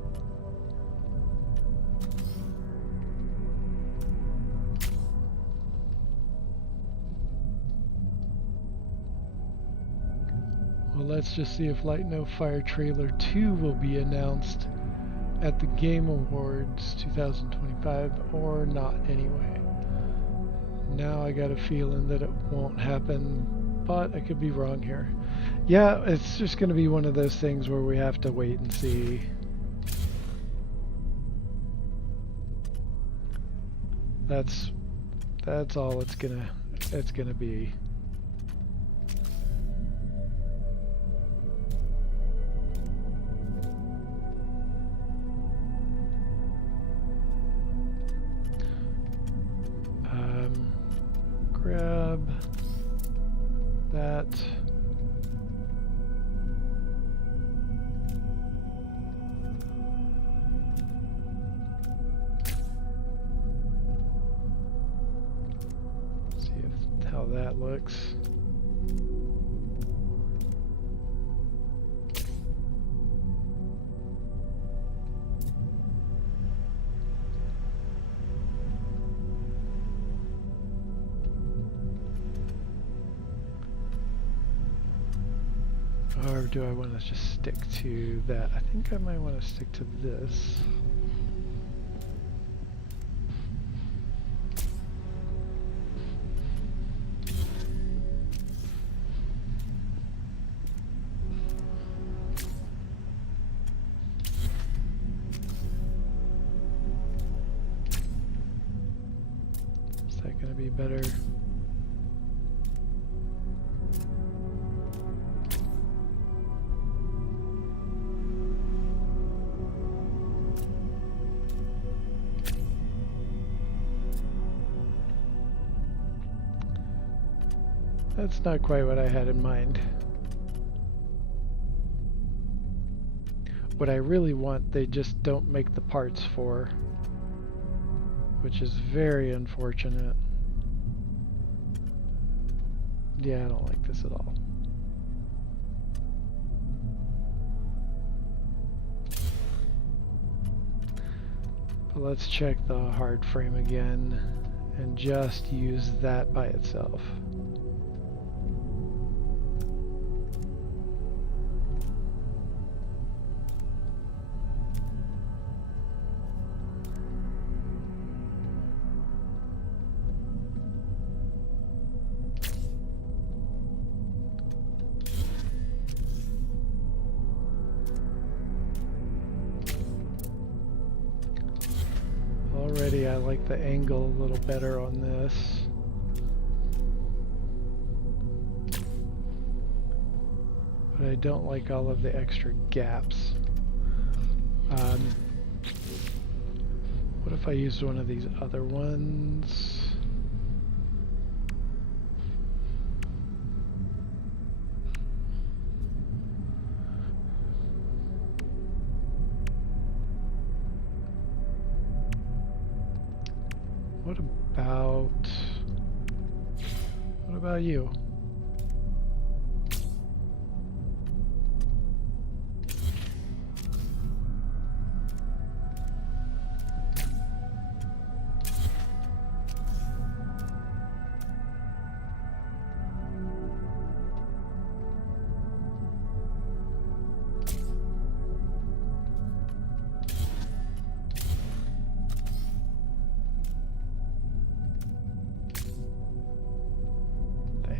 Well, let's just see if Light No Fire Trailer 2 will be announced at the Game Awards 2025 or not anyway. Now I got a feeling that it won't happen, but I could be wrong here. Yeah, it's just going to be one of those things where we have to wait and see. That's all it's gonna be. Grab that. See how that looks. Or do I want to just stick to that? I think I might want to stick to this. Is that going to be better? That's not quite what I had in mind. What I really want, they just don't make the parts for, which is very unfortunate. Yeah, I don't like this at all. But let's check the hard frame again and just use that by itself. Already I like the angle a little better on this. But I don't like all of the extra gaps. What if I used one of these other ones? What about you?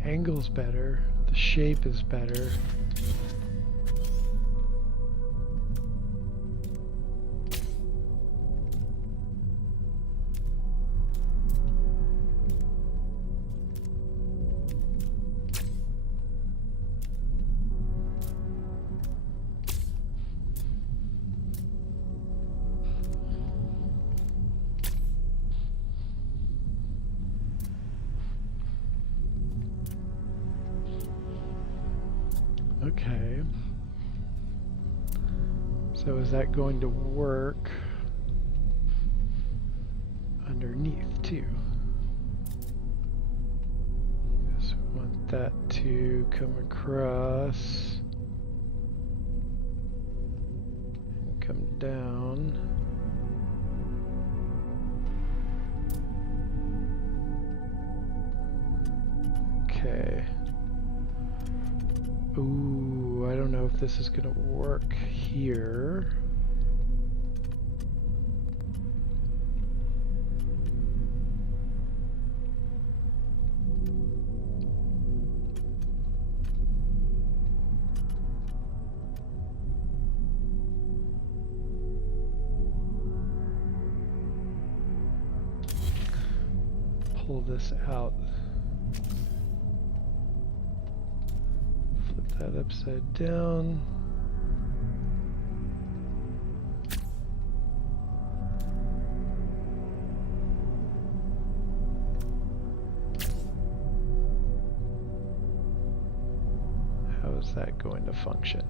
Angle's better, the shape is better. Okay. So is that going to work underneath too? Just want that to come across and come down. Okay. Ooh, I don't know if this is gonna work here. Pull this out. Flip that upside down. How is that going to function?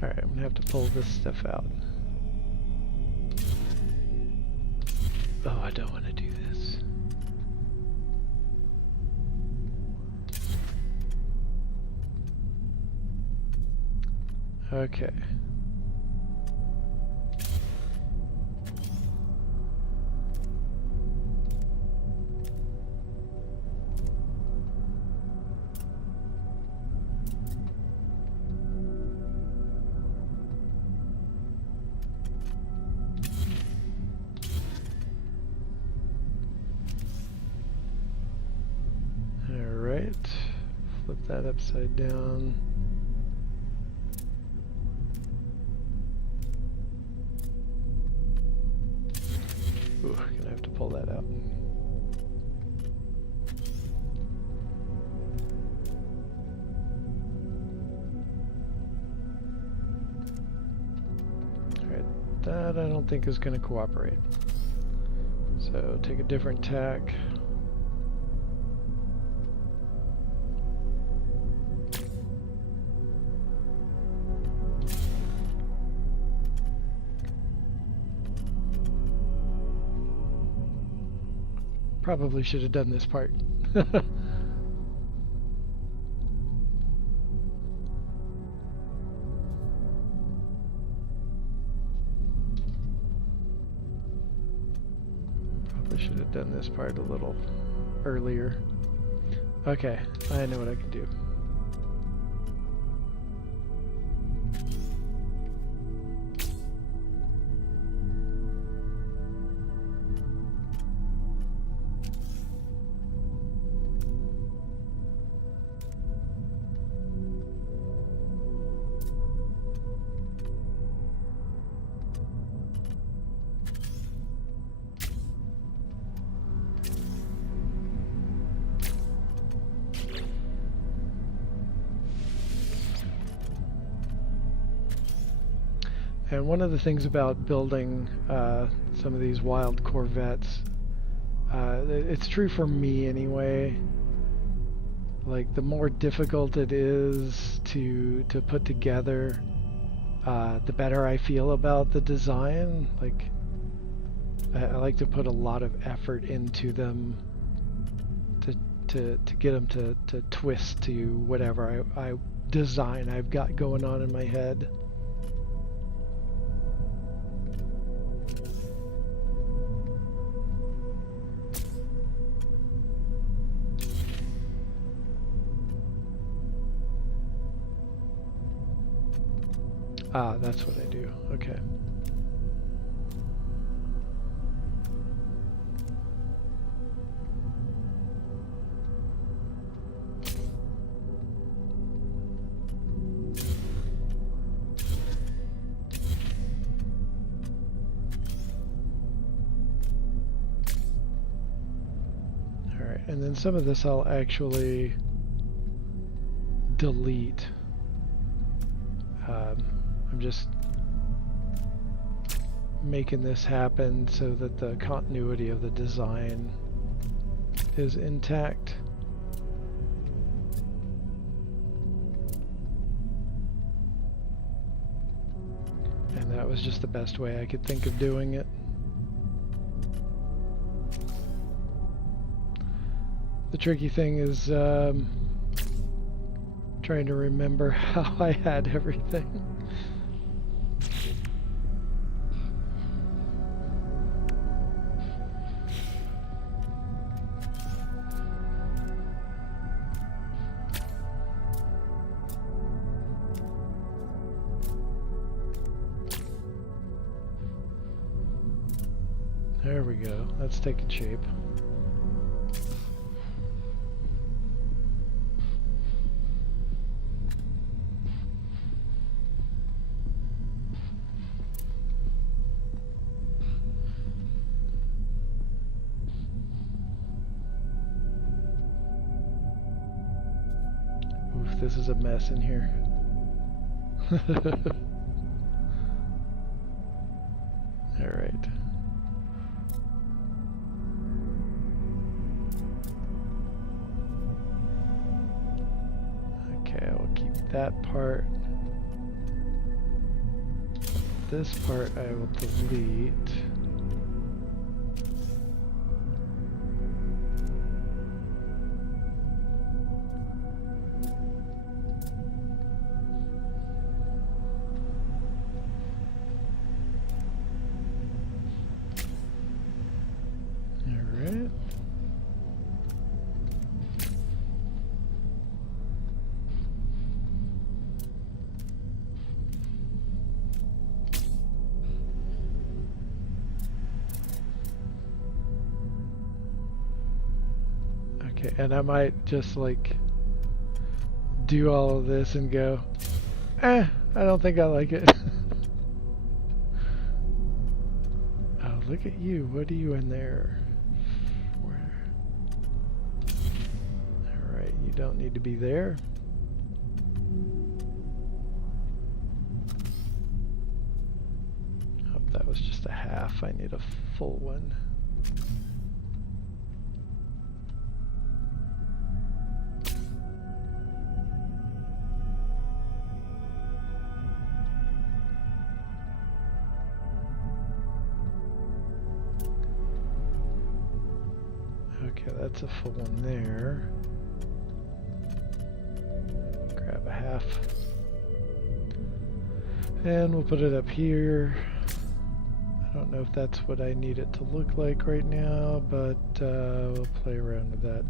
Alright, I'm gonna have to pull this stuff out. Oh, I don't want to do this. Okay. Flip that upside down. Ooh, gonna have to pull that out. Alright, that I don't think is gonna cooperate. So take a different tack. Probably should have done this part. Probably should have done this part a little earlier. Okay, I know what I can do. And one of the things about building some of these wild Corvettes, it's true for me anyway, like the more difficult it is to put together, the better I feel about the design. Like I like to put a lot of effort into them to get them to twist to whatever I design I've got going on in my head. Ah, that's what I do. Okay. All right, and then some of this I'll actually delete. I'm just making this happen so that the continuity of the design is intact. And that was just the best way I could think of doing it. The tricky thing is trying to remember how I had everything. There we go. That's taking shape. Oof, this is a mess in here. All right. Okay, I'll keep that part. This part I will delete. Alright. Okay, and I might just like do all of this and go, I don't think I like it. Oh, look at you. What are you in there? Where? Alright, you don't need to be there. Oh, that was just a half. I need a full one. Okay, that's a full one there. Grab a half. And we'll put it up here. I don't know if that's what I need it to look like right now, but we'll play around with that.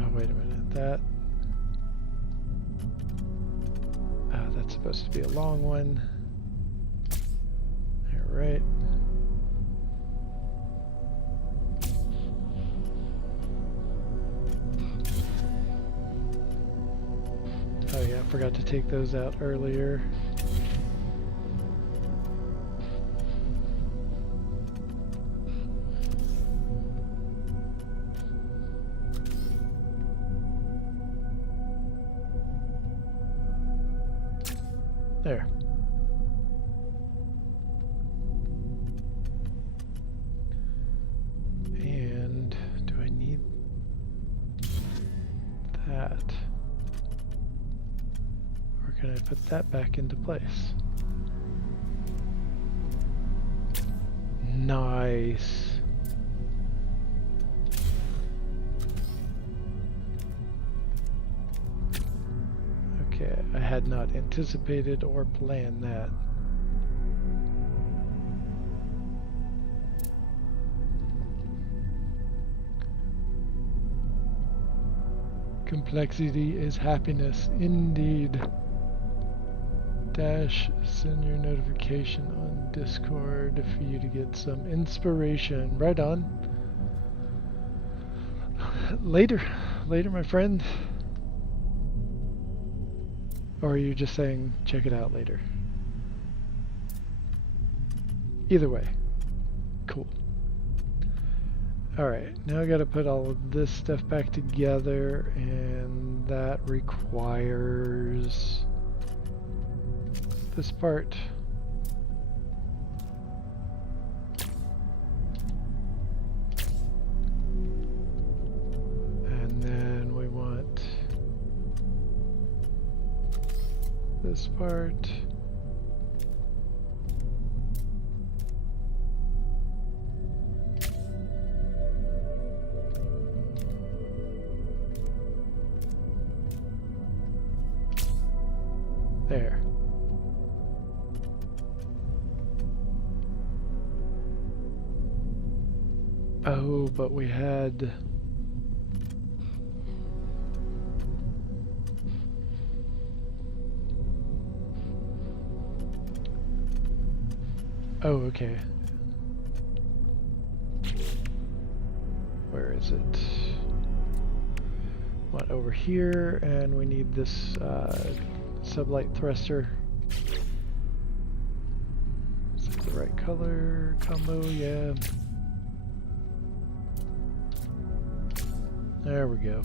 Oh, wait a minute. That's supposed to be a long one. Right. Oh yeah, I forgot to take those out earlier. There. And do I need that? Or can I put that back into place? Nice. Okay, I had not anticipated or planned that. Complexity is happiness, indeed. Dash, send your notification on Discord for you to get some inspiration. Right on. Later, my friend. Or are you just saying, check it out later? Either way. Cool. Alright, now I gotta put all of this stuff back together, and that requires this part. And then we want this part. There. Oh, but we had... Oh, okay. Where is it? What, over here, and we need this sublight thruster. Is it the right color combo? Yeah. There we go.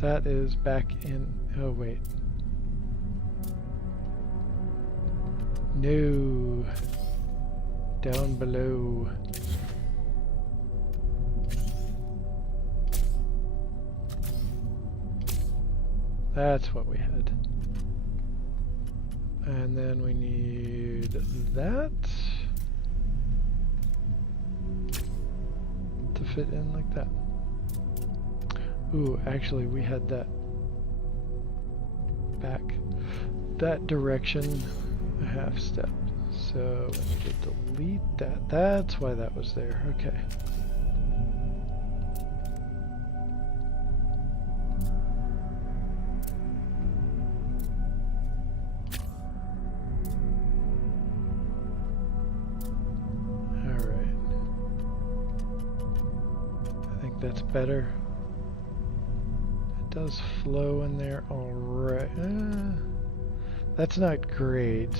That is back in... Oh, wait. No. Down below. That's what we had. And then we need that to fit in like that. Ooh, actually we had that back that direction a half step. So we need to delete that. That's why that was there. Okay. That's better. It does flow in there alright. That's not great.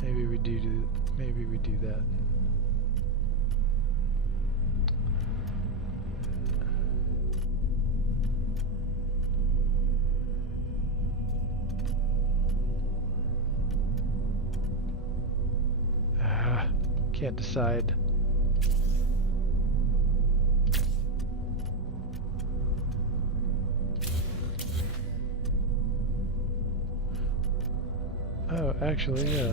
Maybe we do that. Can't decide. Oh, actually, yeah.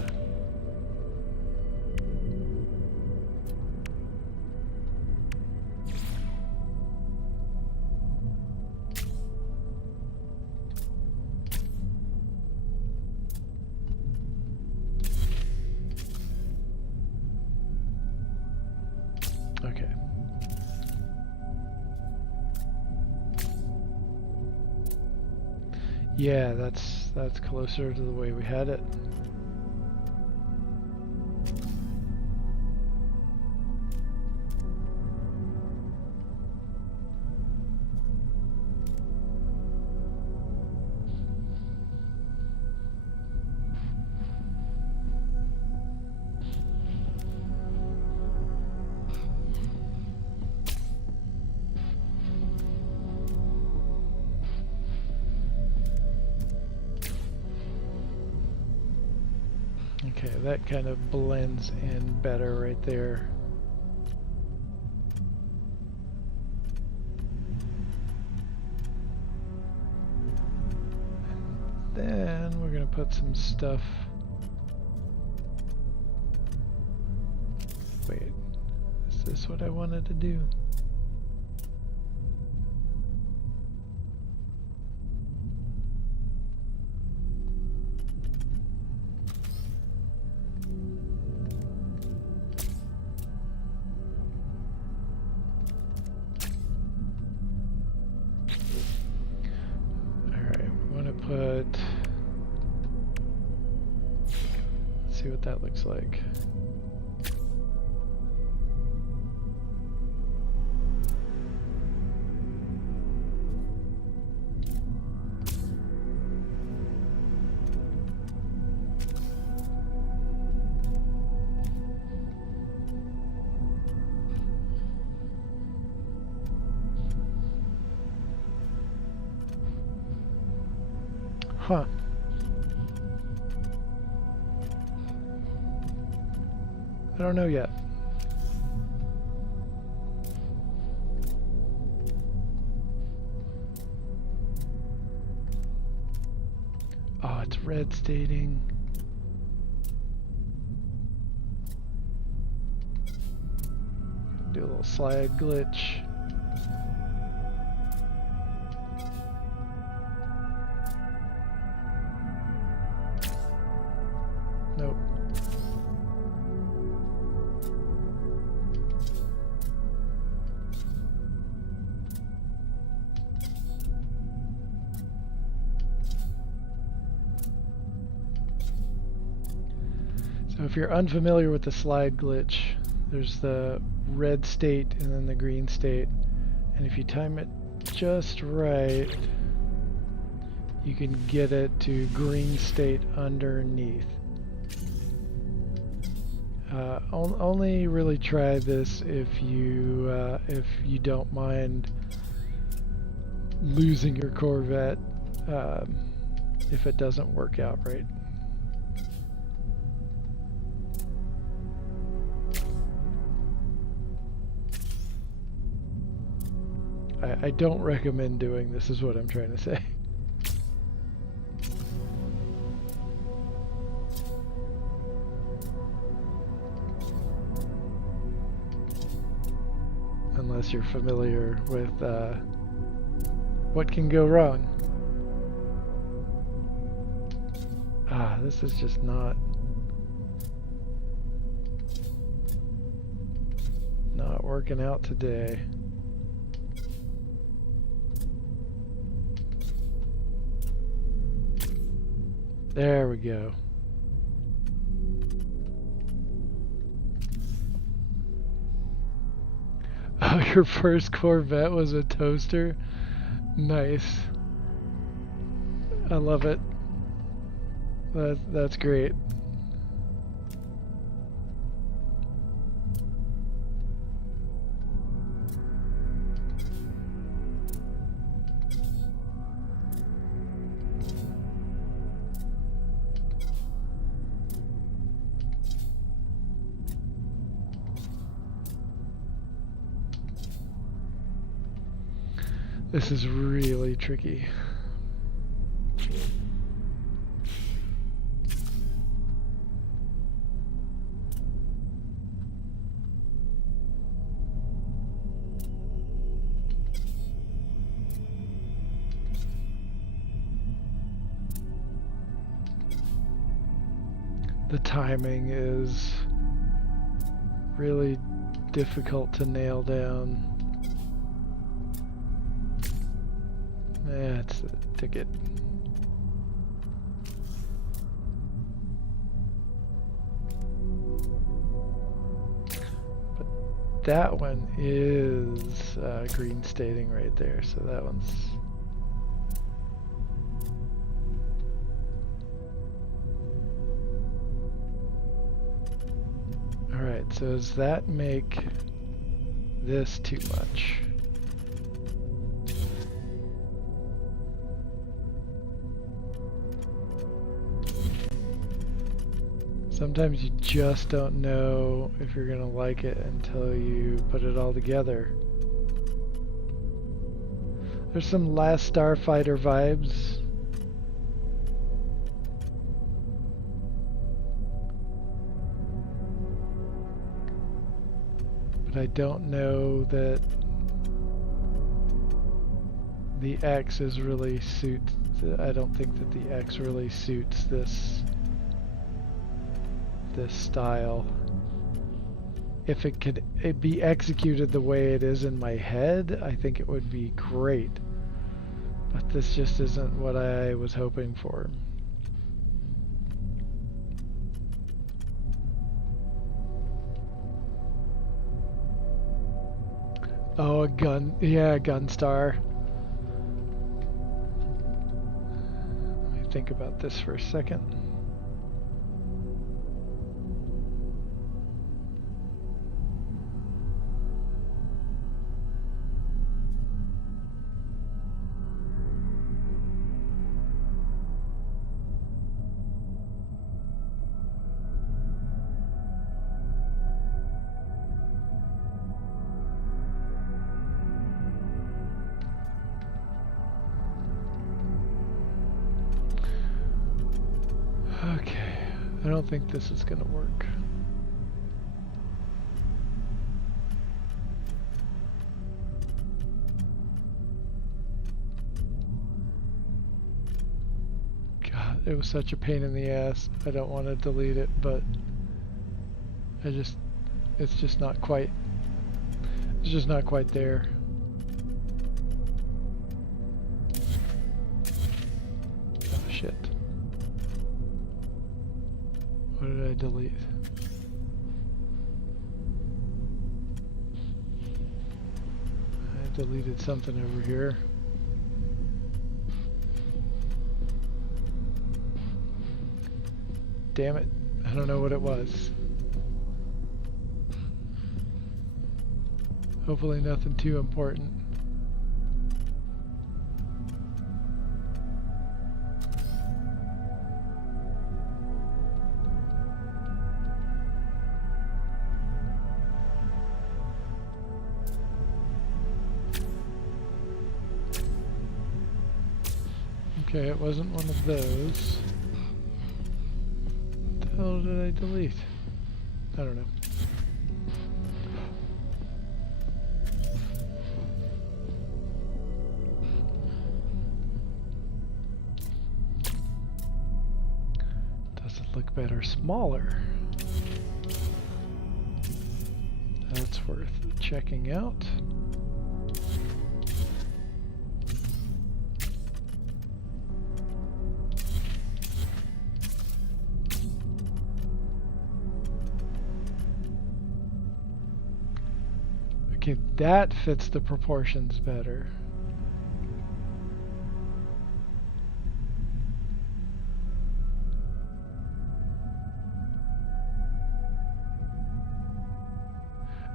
Okay. Yeah, that's closer to the way we had it. Okay, that kind of blends in better right there. And then we're going to put some stuff. Wait, is this what I wanted to do? Let's see what that looks like. Huh. I don't know yet. Oh, it's red stating. Do a little slide glitch. Nope. So if you're unfamiliar with the slide glitch, there's the red state and then the green state. And if you time it just right, you can get it to green state underneath. Only really try this if you don't mind losing your Corvette if it doesn't work out right. I don't recommend doing this, is what I'm trying to say. Unless you're familiar with what can go wrong. This is just not working out today. There we go. Oh, your first Corvette was a toaster? Nice. I love it. That's great. This is really tricky. The timing is really difficult to nail down. That's a ticket. But that one is green stating right there, so that one's... Alright, so does that make this too much? Sometimes you just don't know if you're gonna like it until you put it all together. There's some Last Starfighter vibes. But I don't know that the X is really I don't think that the X really suits this style. If it could be executed the way it is in my head, I think it would be great. But this just isn't what I was hoping for. Oh, a gun. Yeah, Gunstar. Let me think about this for a second. I don't think this is gonna work. God, it was such a pain in the ass. I don't want to delete it, but it's just not quite there. Oh shit. What did I delete? I deleted something over here. Damn it. I don't know what it was. Hopefully nothing too important. Okay, it wasn't one of those. What the hell did I delete? I don't know. Look better smaller. That's worth checking out. Okay, that fits the proportions better.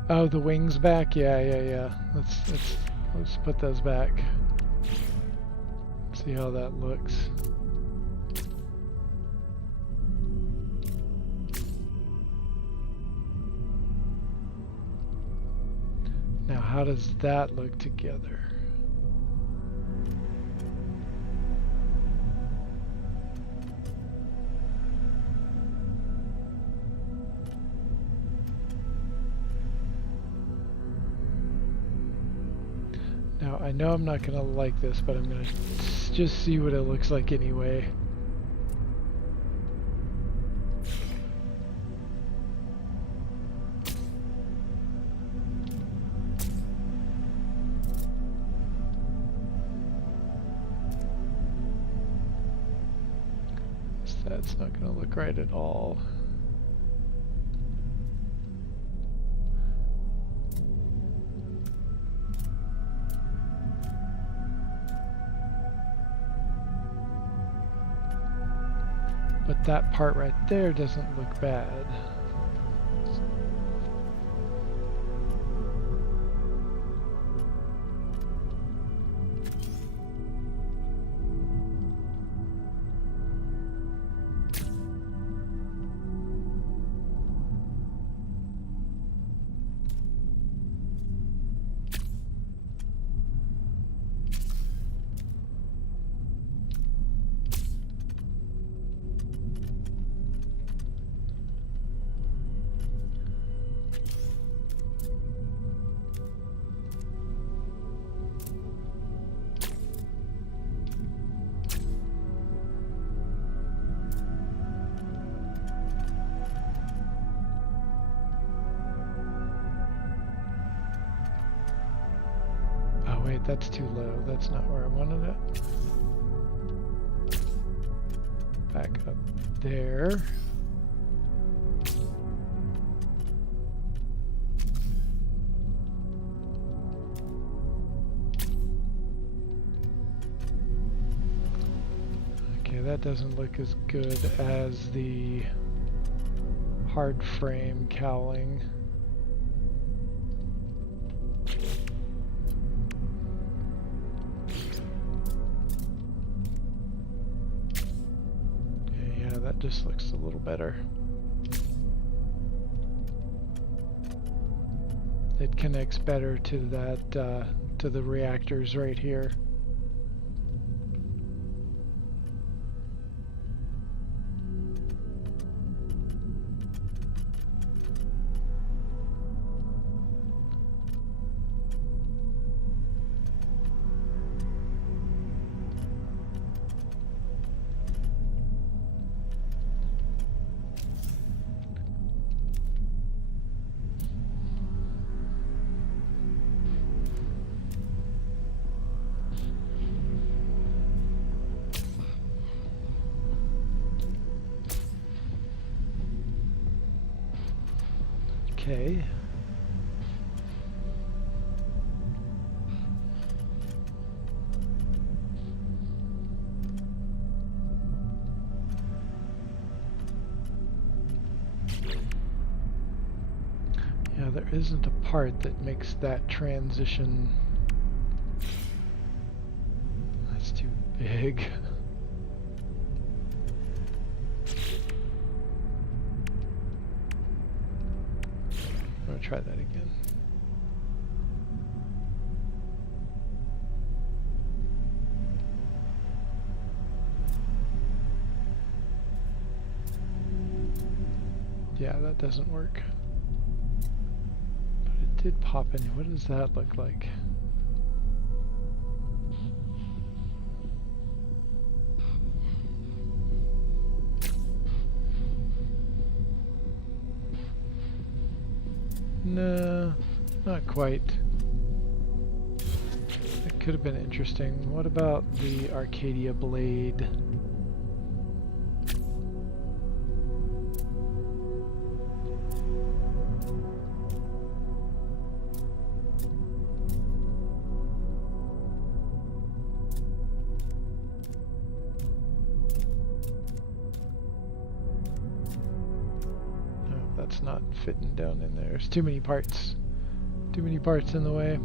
Oh, the wings back? Yeah. Let's put those back. See how that looks. Now, how does that look together? Now, I know I'm not going to like this, but I'm going to just see what it looks like anyway. That's not going to look right at all. But that part right there doesn't look bad. Wait, that's too low. That's not where I wanted it. Back up there. Okay, that doesn't look as good as the hard frame cowling. That just looks a little better. It connects better to that, to the reactors right here. Okay. Yeah, there isn't a part that makes that transition. That's too big. I'm gonna try that again. Yeah, that doesn't work. But it did pop in. What does that look like? No, not quite. It could have been interesting. What about the Arcadia blade? That's not fitting down in there. There's too many parts. Too many parts in the way.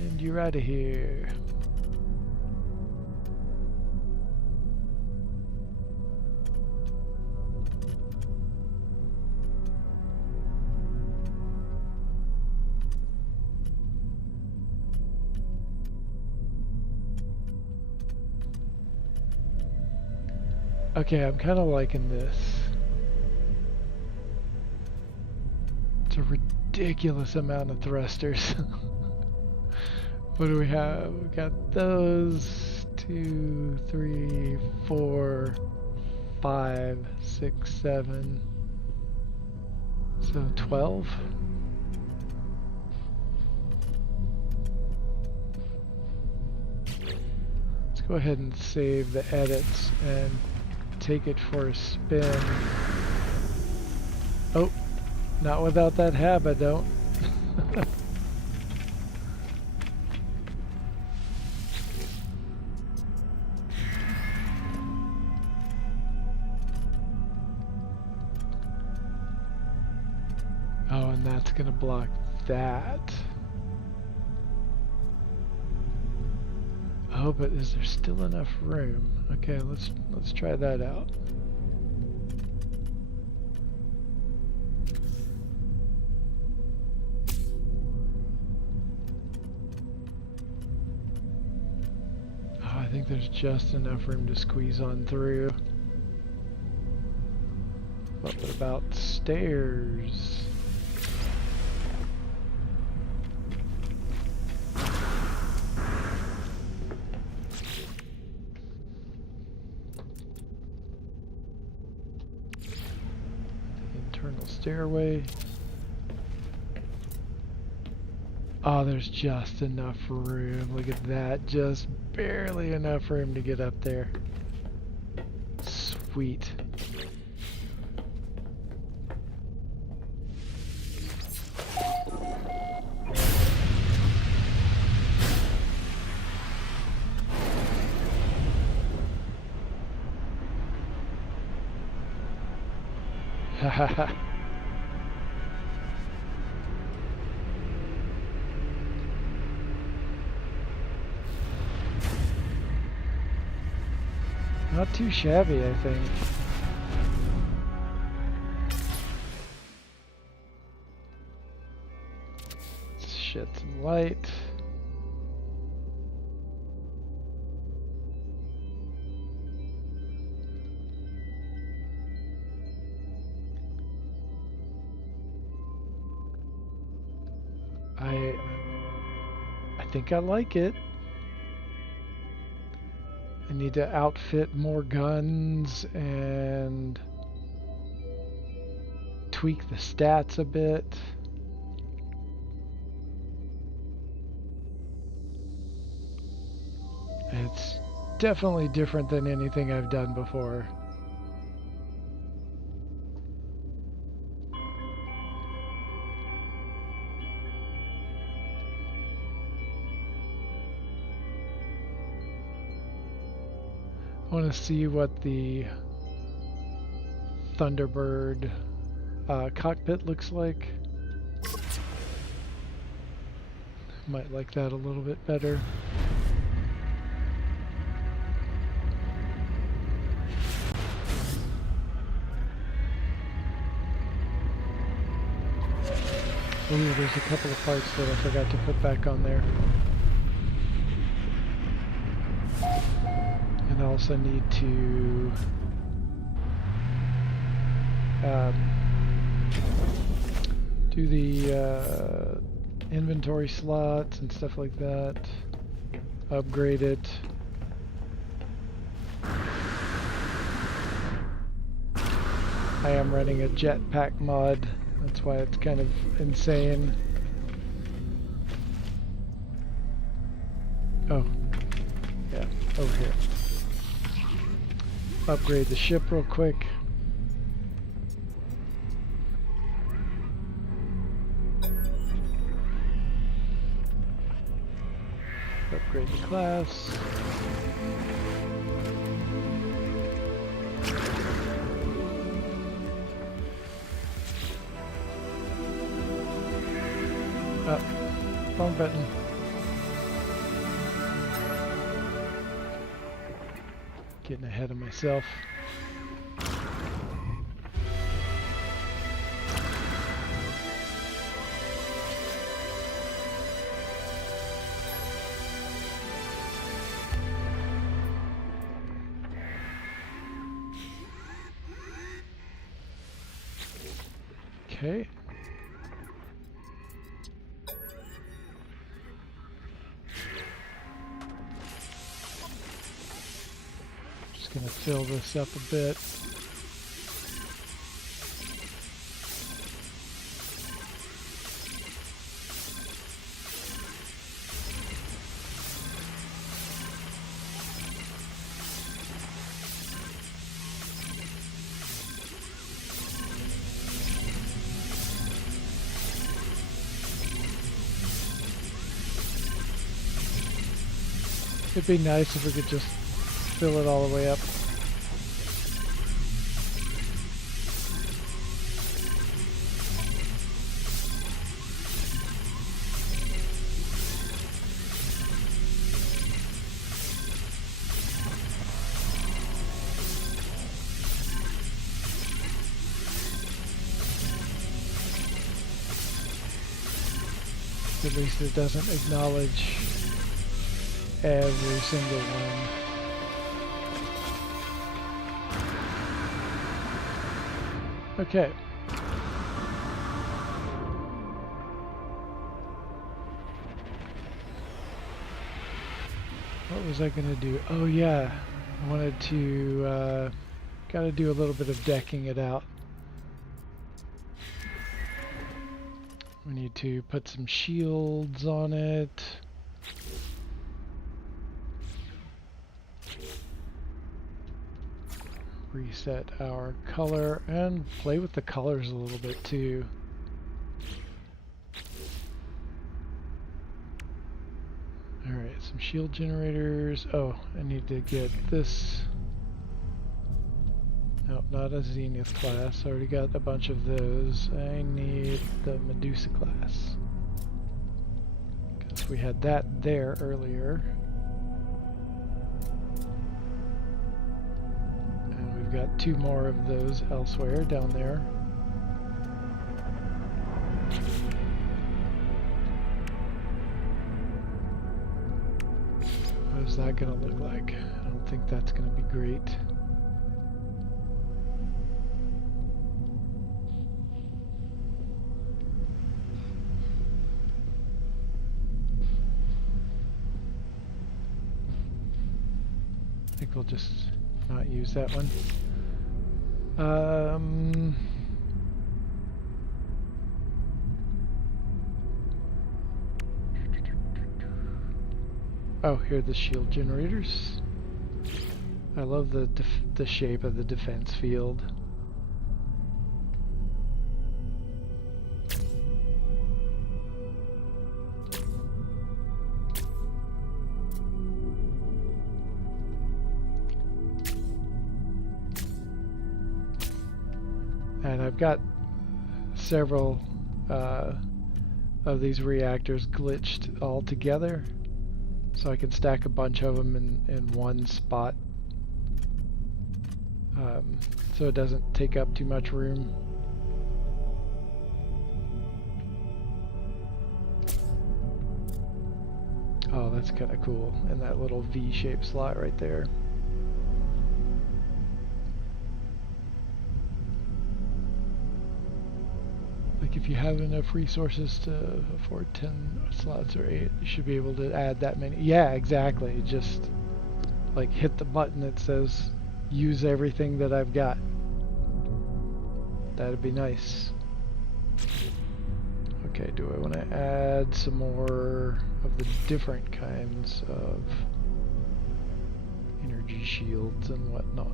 And you're out of here. Okay, I'm kind of liking this. It's a ridiculous amount of thrusters. What do we have? We got those 2, 3, 4, 5, 6, 7. So 12. Let's go ahead and save the edits and take it for a spin. Oh, not without that habit, don't. Oh, and that's gonna block that. Oh, but is there still enough room? Okay, let's try that out. Oh, I think there's just enough room to squeeze on through. But what about stairs? Stairway. Oh, there's just enough room. Look at that. Just barely enough room to get up there. Sweet. Hahaha. Not too shabby, I think. Let's shed some light. I think I like it. I need to outfit more guns and tweak the stats a bit. definitely different than anything I've done before. I want to see what the Thunderbird cockpit looks like. Might like that a little bit better. Ooh, there's a couple of parts that I forgot to put back on there. And I also need to do the inventory slots and stuff like that. Upgrade it. I am running a jetpack mod. That's why it's kind of insane. Oh, yeah, over here. Upgrade the ship real quick. Upgrade the class. Oh, wrong button. Getting ahead of myself. Okay. Just gonna fill this up a bit. It'd be nice if we could just fill it all the way up. At least it doesn't acknowledge every single one. Okay. What was I gonna do? Oh yeah, I wanted to, gotta do a little bit of decking it out. We need to put some shields on it. Reset our color and play with the colors a little bit too. Alright, some shield generators. Oh, I need to get this. Nope, not a Zenith class. I already got a bunch of those. I need the Medusa class. Because we had that there earlier. And we've got two more of those elsewhere down there. What is that going to look like? I don't think that's going to be great. I think we'll just not use that one. Oh, here are the shield generators. I love the shape of the defense field. And I've got several of these reactors glitched all together, so I can stack a bunch of them in one spot, so it doesn't take up too much room. Oh, that's kind of cool, and that little V-shaped slot right there. Like if you have enough resources to afford 10 slots or 8, you should be able to add that many. Yeah, exactly. Just like hit the button that says use everything that I've got. That'd be nice. Okay, do I want to add some more of the different kinds of energy shields and whatnot?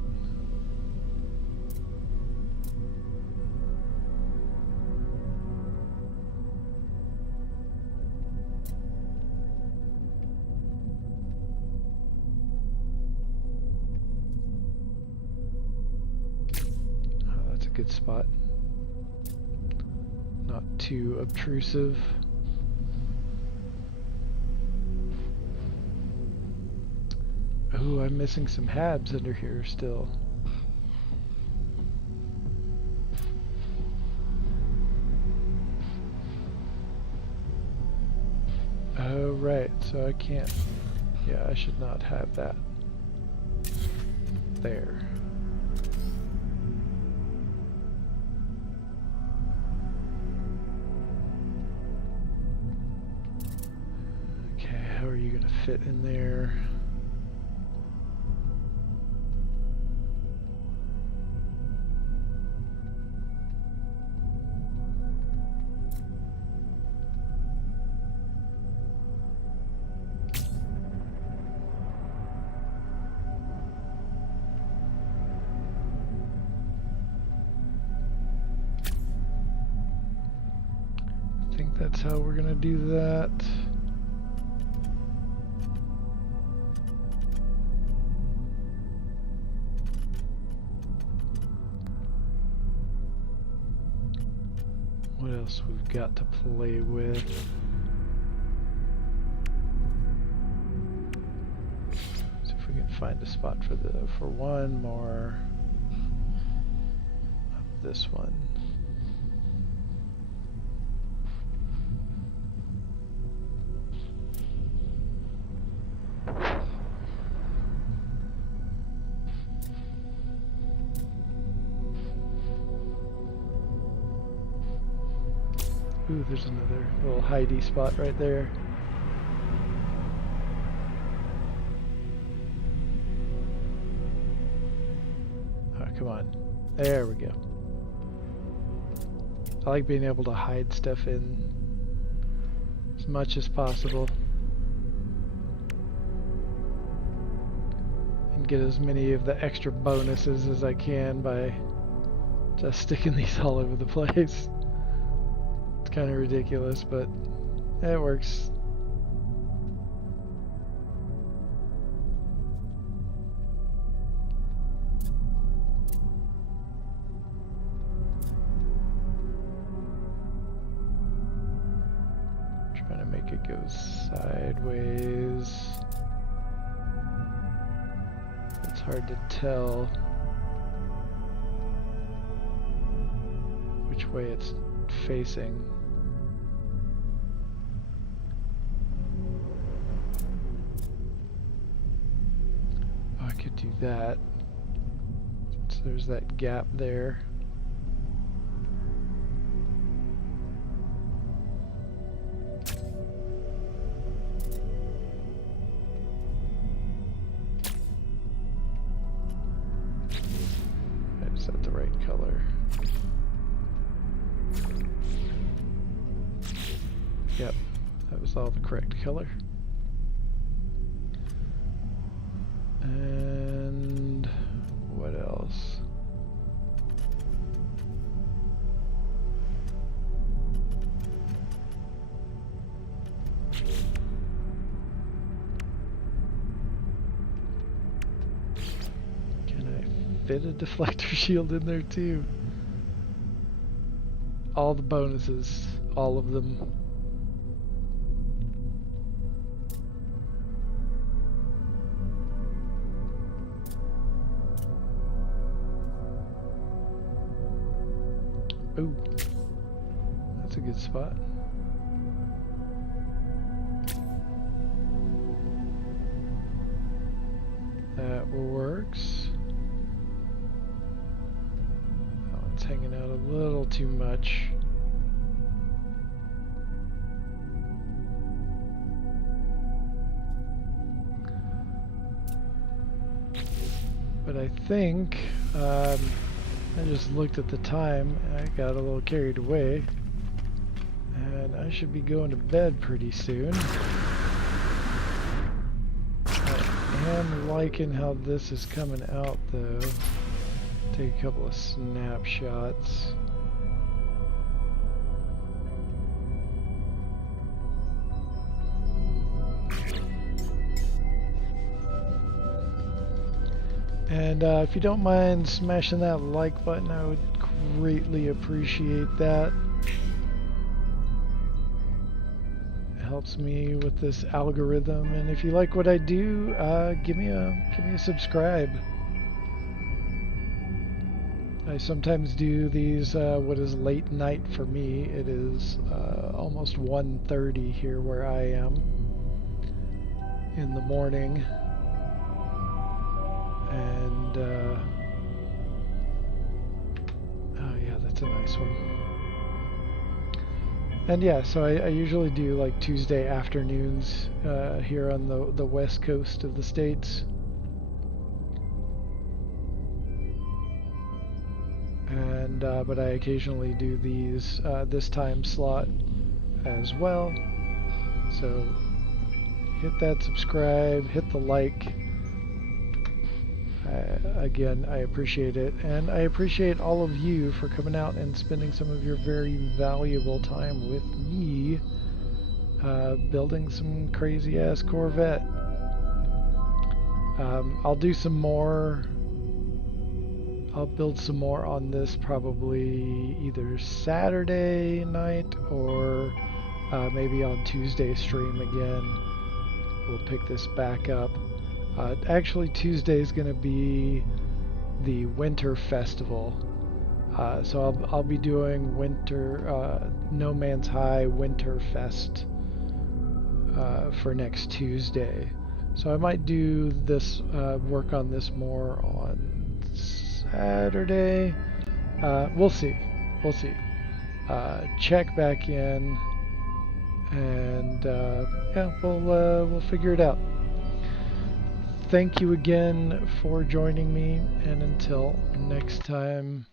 Good spot. Not too obtrusive. Oh, I'm missing some habs under here still. Oh, right. So I can't. Yeah, I should not have that there. How are you going to fit in there? I think that's how we're going to do that. What else we've got to play with? See if we can find a spot for one more of this one. Ooh, there's another little hidey spot right there. Oh, come on. There we go. I like being able to hide stuff in as much as possible. And get as many of the extra bonuses as I can by just sticking these all over the place. Kind of ridiculous, but it works. Trying to make it go sideways. It's hard to tell which way it's facing. Do that. So there's that gap there. Is that the right color? Yep, that was all the correct color. And fit a deflector shield in there too. All the bonuses, all of them. Ooh, that's a good spot. That works. Oh, it's hanging out a little too much. But I think, I just looked at the time and I got a little carried away. And I should be going to bed pretty soon. I am liking how this is coming out though. Take a couple of snapshots. And if you don't mind smashing that like button, I would greatly appreciate that. It helps me with this algorithm, and if you like what I do, give me a subscribe. I sometimes do these what is late night for me. It is almost 1:30 here where I am in the morning. And oh yeah, that's a nice one. And yeah, so I usually do like Tuesday afternoons here on the west coast of the States. And but I occasionally do these this time slot as well. So hit that subscribe, hit the like. Again, I appreciate it, and I appreciate all of you for coming out and spending some of your very valuable time with me building some crazy ass Corvette. I'll do some more. I'll build some more on this probably either Saturday night or maybe on Tuesday stream again. We'll pick this back up. Actually, Tuesday is going to be the Winter Festival, so I'll be doing No Man's High Winter Fest for next Tuesday. So I might do this, work on this more on Saturday. We'll see. We'll see. Check back in, and yeah, we'll figure it out. Thank you again for joining me, and until next time,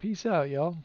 peace out, y'all.